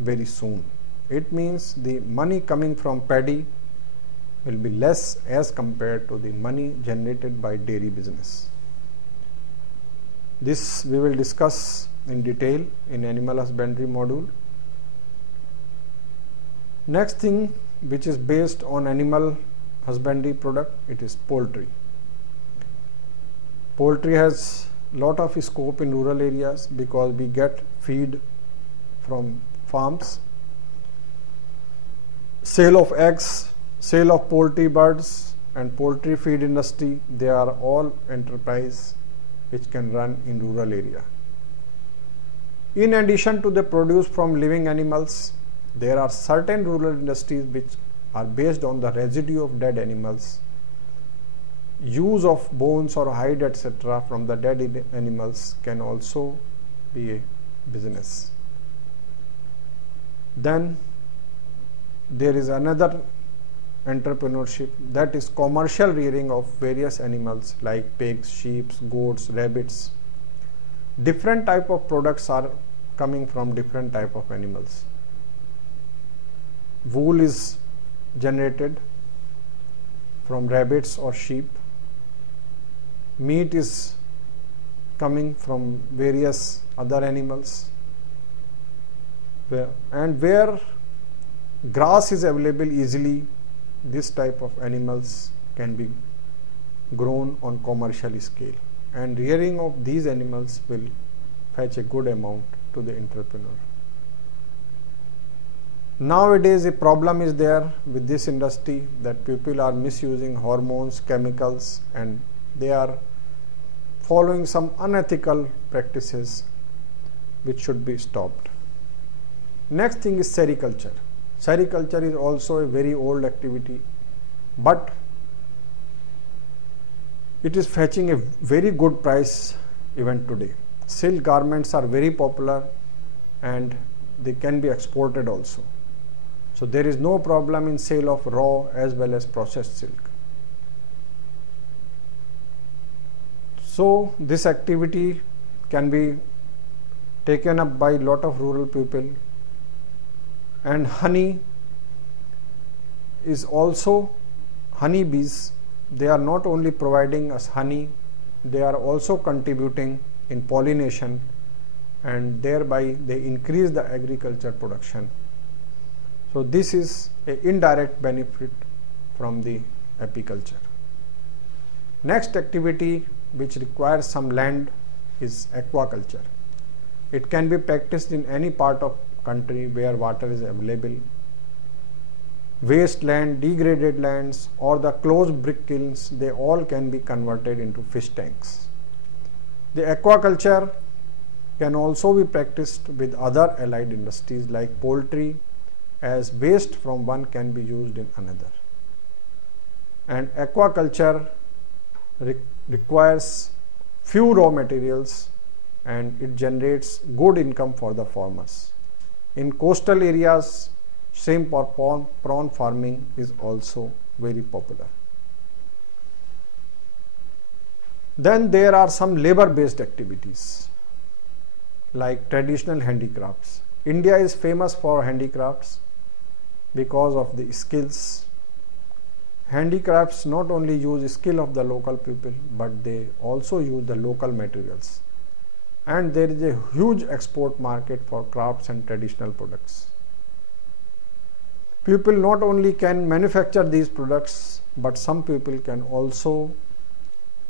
very soon. It means the money coming from paddy will be less as compared to the money generated by dairy business. This we will discuss in detail in animal husbandry module. Next thing which is based on animal husbandry product, it is poultry. Poultry has lot of scope in rural areas because we get feed from farms, sale of eggs, sale of poultry birds, and poultry feed industry, they are all enterprise which can run in rural area. In addition to the produce from living animals, there are certain rural industries which are based on the residue of dead animals. Use of bones or hide etc. from the dead animals can also be a business. Then there is another entrepreneurship, that is commercial rearing of various animals like pigs, sheep, goats, rabbits. Different type of products are coming from different type of animals. Wool is generated from rabbits or sheep. Meat is coming from various other animals. Where grass is available easily, this type of animals can be grown on commercial scale, and rearing of these animals will fetch a good amount to the entrepreneur. Nowadays a problem is there with this industry, that people are misusing hormones, chemicals, and they are following some unethical practices which should be stopped. Next thing is sericulture. Sericulture is also a very old activity, but it is fetching a very good price even today. Silk garments are very popular and they can be exported also. So there is no problem in sale of raw as well as processed silk. So this activity can be taken up by a lot of rural people. And honey is also, honeybees, they are not only providing us honey, they are also contributing in pollination, and thereby they increase the agriculture production. So this is an indirect benefit from the apiculture. Next activity which requires some land is aquaculture. It can be practiced in any part of country where water is available. Waste land, degraded lands, or the closed brick kilns, they all can be converted into fish tanks. The aquaculture can also be practiced with other allied industries like poultry, as waste from one can be used in another. And aquaculture requires few raw materials and it generates good income for the farmers. In coastal areas, shrimp or prawn farming is also very popular. Then there are some labor-based activities like traditional handicrafts. India is famous for handicrafts because of the skills. Handicrafts not only use skill of the local people, but they also use the local materials. And there is a huge export market for crafts and traditional products. People not only can manufacture these products, but some people can also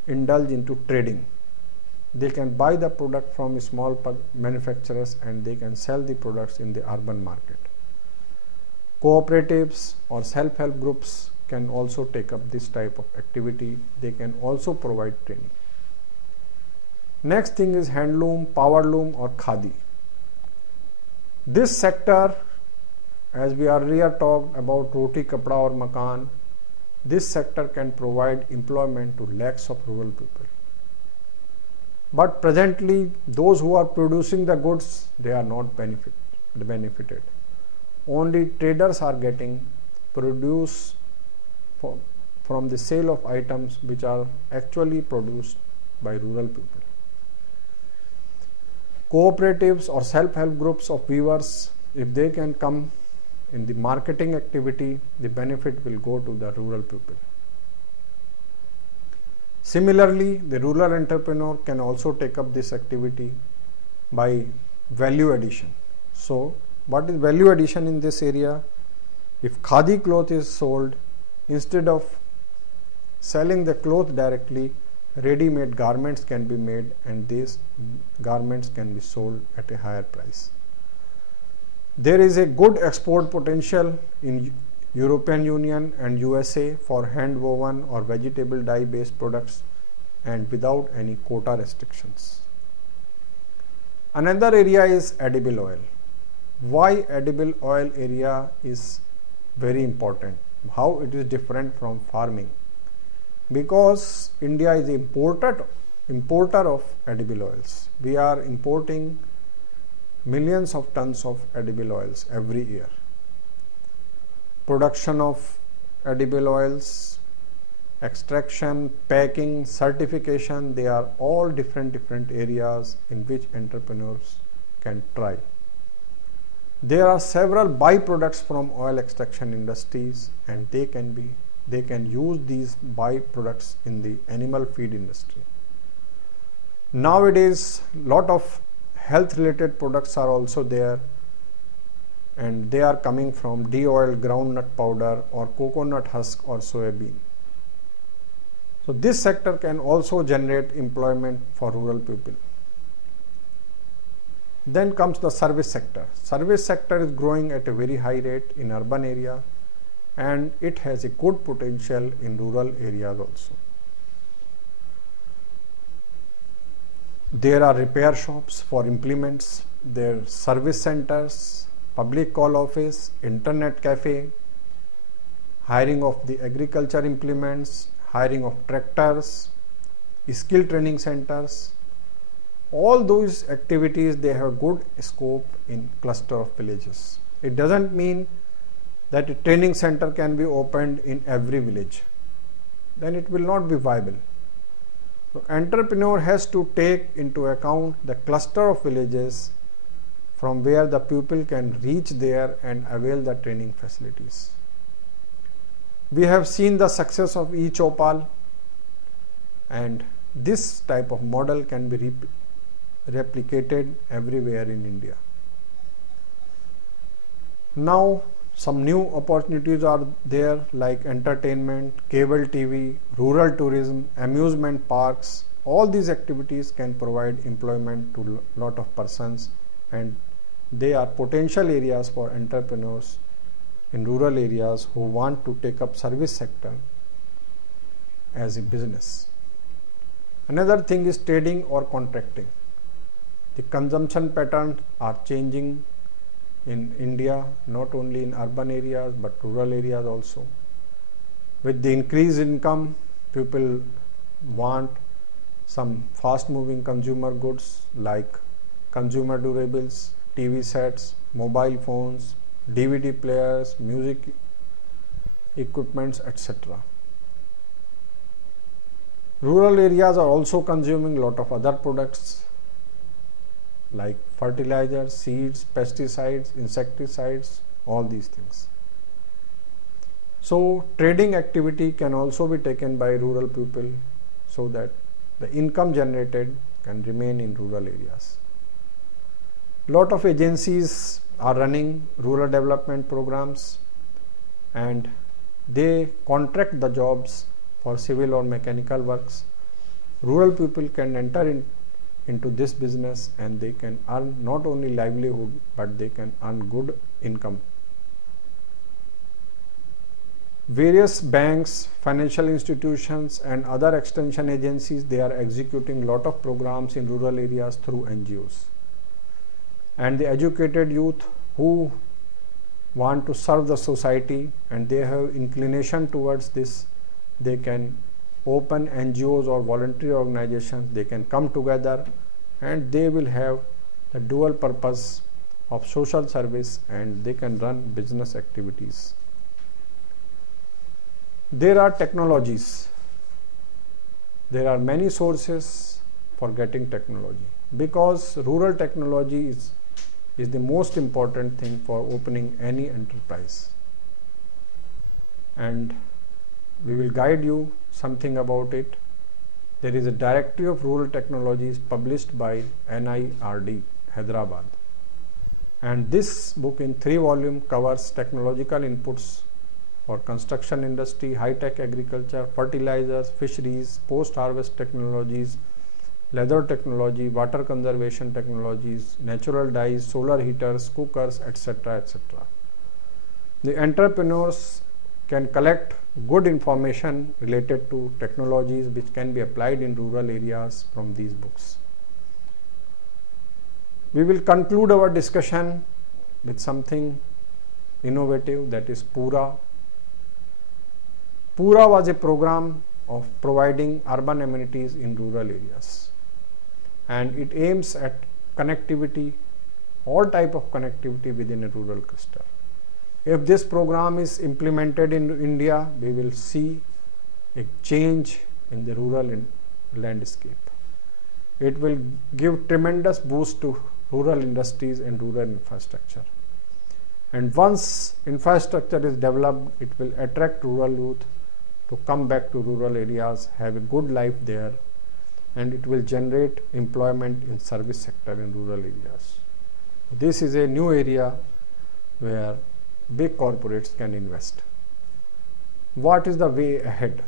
indulge into trading. They can buy the product from small manufacturers and they can sell the products in the urban market. Cooperatives or self-help groups can also take up this type of activity. They can also provide training. Next thing is handloom, powerloom or khadi. This sector, as we earlier talked about roti, kapda or makan, this sector can provide employment to lakhs of rural people. But presently, those who are producing the goods, they are not benefited. Only traders are getting produce from the sale of items which are actually produced by rural people. Cooperatives or self-help groups of weavers, if they can come in the marketing activity, the benefit will go to the rural people. Similarly, the rural entrepreneur can also take up this activity by value addition. So, what is value addition in this area? If khadi cloth is sold, instead of selling the cloth directly, ready-made garments can be made and these garments can be sold at a higher price. There is a good export potential in European Union and USA for hand woven or vegetable dye based products and without any quota restrictions. Another area is edible oil. Why edible oil area is very important? How it is different from farming? Because India is an importer of edible oils. We are importing millions of tons of edible oils every year. production of edible oils, extraction, packing, certification. They are all different areas in which entrepreneurs can try. There are several byproducts from oil extraction industries, and they can use these byproducts in the animal feed industry. Nowadays, lot of health related products are also there, and they are coming from de-oiled groundnut powder or coconut husk or soybean. So this sector can also generate employment for rural people. Then comes the service sector. Service sector is growing at a very high rate in urban area, and it has a good potential in rural areas also. There are repair shops for implements, there are service centers, public call office, internet cafe, hiring of the agriculture implements, hiring of tractors, skill training centers. All those activities, they have good scope in cluster of villages. It doesn't mean that a training center can be opened in every village. Then it will not be viable. So entrepreneur has to take into account the cluster of villages from where the people can reach there and avail the training facilities. We have seen the success of eChopal, and this type of model can be replicated everywhere in India. Now some new opportunities are there, like entertainment, cable TV, rural tourism, amusement parks. All these activities can provide employment to a lot of persons, and they are potential areas for entrepreneurs in rural areas who want to take up service sector as a business. Another thing is trading or contracting. The consumption patterns are changing in India, not only in urban areas but rural areas also. With the increased income, people want some fast moving consumer goods like consumer durables, TV sets, mobile phones, DVD players, music equipments, etc. Rural areas are also consuming a lot of other products like fertilizers, seeds, pesticides, insecticides, all these things. So trading activity can also be taken by rural people so that the income generated can remain in rural areas. Lot of agencies are running rural development programs, and they contract the jobs for civil or mechanical works. Rural people can enter into this business, and they can earn not only livelihood but they can earn good income. Various banks, financial institutions and other extension agencies, they are executing lot of programs in rural areas through NGOs. And the educated youth who want to serve the society and they have inclination towards this, they can open NGOs or voluntary organizations. They can come together and they will have the dual purpose of social service, and they can run business activities. There are technologies. There are many sources for getting technology, because rural technology is the most important thing for opening any enterprise. And we will guide you something about it. There is a Directory of Rural Technologies published by NIRD, Hyderabad. And this book in 3 volumes covers technological inputs for construction industry, high-tech agriculture, fertilizers, fisheries, post-harvest technologies, leather technology, water conservation technologies, natural dyes, solar heaters, cookers, etc., etc. The entrepreneurs can collect good information related to technologies which can be applied in rural areas from these books. We will conclude our discussion with something innovative, that is Pura. Pura was a program of providing urban amenities in rural areas, and it aims at connectivity, all type of connectivity within a rural cluster. If this program is implemented in India, we will see a change in the rural landscape. It will give tremendous boost to rural industries and rural infrastructure. And once infrastructure is developed, it will attract rural youth to come back to rural areas, have a good life there, and it will generate employment in service sector in rural areas. This is a new area where big corporates can invest. What is the way ahead?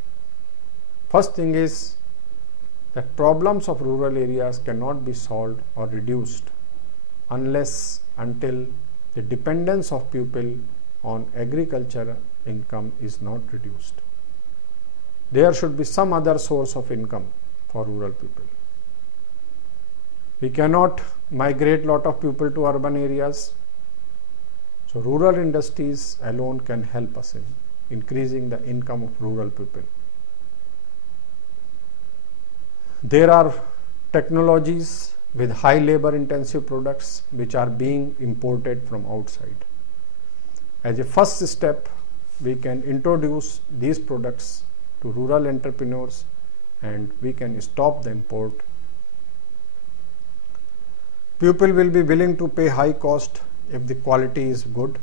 First thing is that problems of rural areas cannot be solved or reduced until the dependence of people on agriculture income is not reduced. There should be some other source of income for rural people. We cannot migrate lot of people to urban areas. So rural industries alone can help us in increasing the income of rural people. There are technologies with high labor intensive products which are being imported from outside. As a first step, we can introduce these products to rural entrepreneurs and we can stop the import. People will be willing to pay high cost if the quality is good.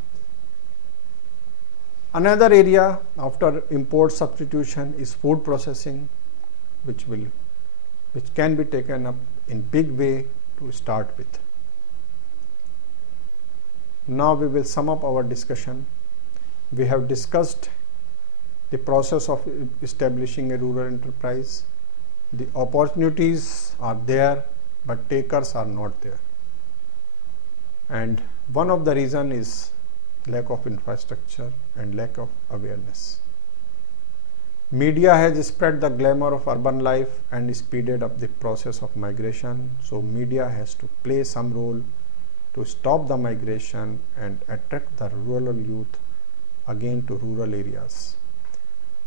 Another area after import substitution is food processing, which can be taken up in big way to start with. Now we will sum up our discussion. We have discussed the process of establishing a rural enterprise. The opportunities are there, but takers are not there. And one of the reason is lack of infrastructure and lack of awareness. Media has spread the glamour of urban life and speeded up the process of migration. So media has to play some role to stop the migration and attract the rural youth again to rural areas.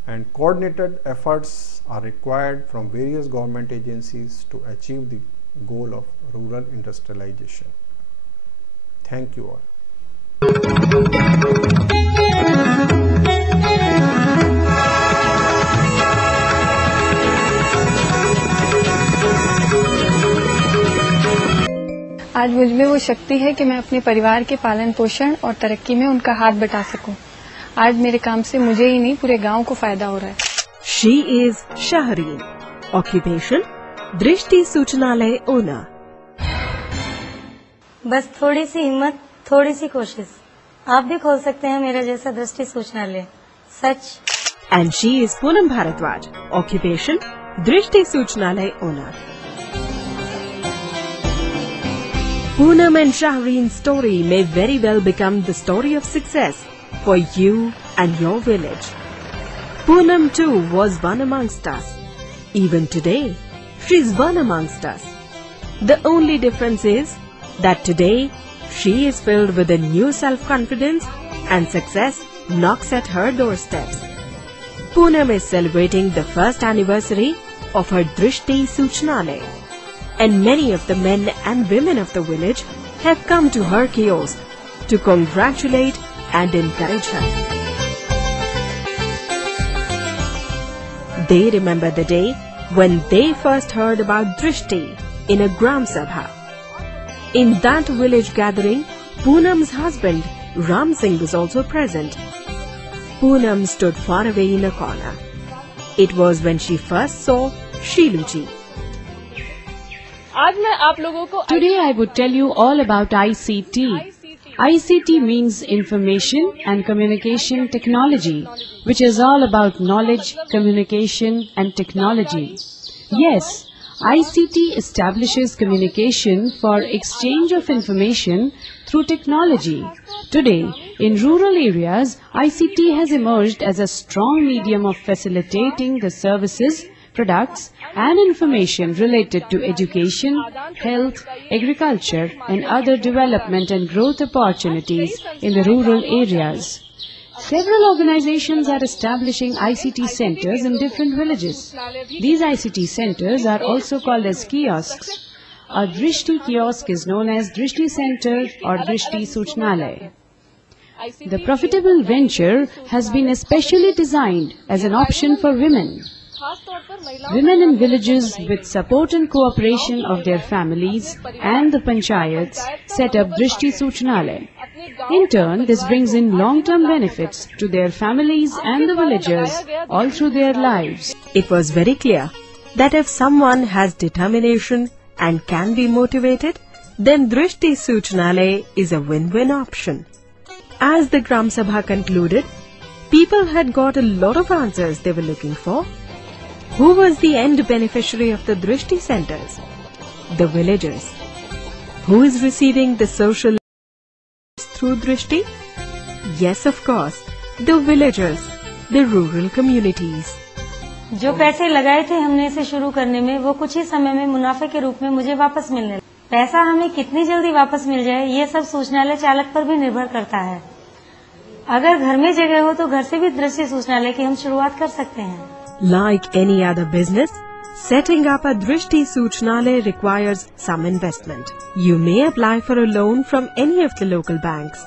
And coordinated efforts are required from various government agencies to achieve the goal of rural industrialization. Thank you all. आज मुझ में वो शक्ति है कि मैं अपने परिवार के पालन पोषण और तरक्की में उनका हाथ बटा सकूं। आज मेरे काम से मुझे ही नहीं पूरे गांव को फायदा हो रहा है। She is Shahreen. Occupation दृष्टि सूचनालय ओनर। बस थोड़ी सी हिम्मत, थोड़ी सी कोशिश, आप भी खोल सकते हैं मेरा जैसा दृष्टि सूचनालय। सच। And she is Poonam Bharadwaj. Occupation दृष्टि सूचनालय owner. Poonam and Shahreen's story may very well become the story of success for you and your village. Poonam too was one amongst us. Even today, she's one amongst us. The only difference is that today she is filled with a new self-confidence and success knocks at her doorsteps. Poonam is celebrating the first anniversary of her Drishti Suchnalay, and many of the men and women of the village have come to her kiosk to congratulate and encourage her. They remember the day when they first heard about Drishti in a Gram Sabha. In that village gathering, Poonam's husband Ram Singh was also present. Poonam stood far away in a corner. It was when she first saw Shiluji. Today I would tell you all about ICT. ICT means Information and Communication Technology, which is all about knowledge, communication and technology. Yes, ICT establishes communication for exchange of information through technology. Today, in rural areas, ICT has emerged as a strong medium of facilitating the services, products and information related to education, health, agriculture and other development and growth opportunities in the rural areas. Several organizations are establishing ICT centers in different villages. These ICT centers are also called as kiosks. A Drishti kiosk is known as Drishti Center or Drishti Suchnalay. The profitable venture has been especially designed as an option for women. Women in villages, with support and cooperation of their families and the panchayats, set up Drishti Suchnalay. In turn, this brings in long-term benefits to their families and the villagers all through their lives. It was very clear that if someone has determination and can be motivated, then Drishti Suchnalay is a win-win option. As the Gram Sabha concluded, people had got a lot of answers they were looking for. Who was the end beneficiary of the Drishti centers? The villagers. Who is receiving the social through Drishti? Yes, of course, the villagers, the rural communities. जो पैसे लगाए थे हमने इसे शुरू करने में, वो कुछ ही समय में मुनाफे के रूप में मुझे वापस मिलने लगे। पैसा हमें कितनी जल्दी वापस मिल जाए, ये सब सूचनालय चालक पर भी निर्भर करता है। अगर घर में जगह हो तो घर से भी दृष्टि सूचनालय की हम शुरुआत कर सकते हैं। Like any other business, setting up a Drishti Suchnalay requires some investment. You may apply for a loan from any of the local banks.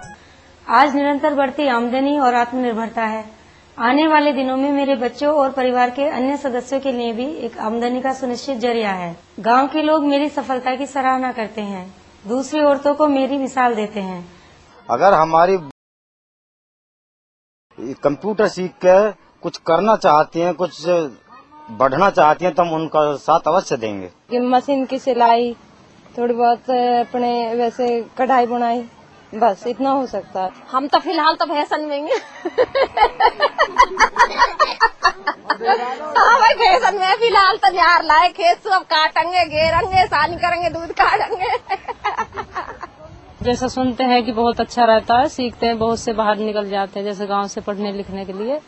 आज निरंतर बढ़ती आमदनी और आत्मनिर्भरता है। आने वाले दिनों में मेरे बच्चों और परिवार के अन्य सदस्यों के लिए भी एक आमदनी का सुनिश्चित जरिया है। गांव के लोग मेरी सफलता की सराहना करते हैं, दूसरी औरतों को मेरी मिसाल देते हैं। अगर हमारी कंप्यूटर सीख के कुछ करना चाहती हैं, कुछ बढ़ना चाहती हैं, तो हम उनका साथ अवश्य देंगे। मशीन की सिलाई, थोड़ी बहुत अपने वैसे कढ़ाई बुनाई, बस इतना हो सकता है। हम तो फिलहाल तो फैशन में हैं। हाँ भाई, फैशन में फिलहाल तो जार लाए, खेत सब काटेंगे, घेरेंगे, सानी करेंगे, दूध काटेंगे। जैसा सुनते हैं कि बहुत अच्छा रहता है, सीखते हैं, बहुत से बाहर निकल जाते हैं जैसे गांव से पढ़ने लिखने के लिए,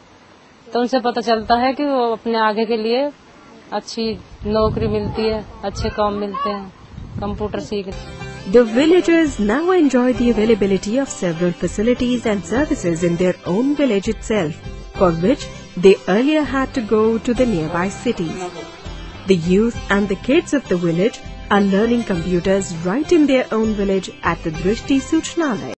तो उनसे पता चलता है कि वो अपने आगे के लिए अच्छी नौकरी मिलती है, अच्छे काम मिलते हैं, कंप्यूटर सीख। The villagers now enjoy the availability of several facilities and services in their own village itself, for which they earlier had to go to the nearby cities. The youth and the kids of the village are learning computers right in their own village at the Drishti Suchnalay.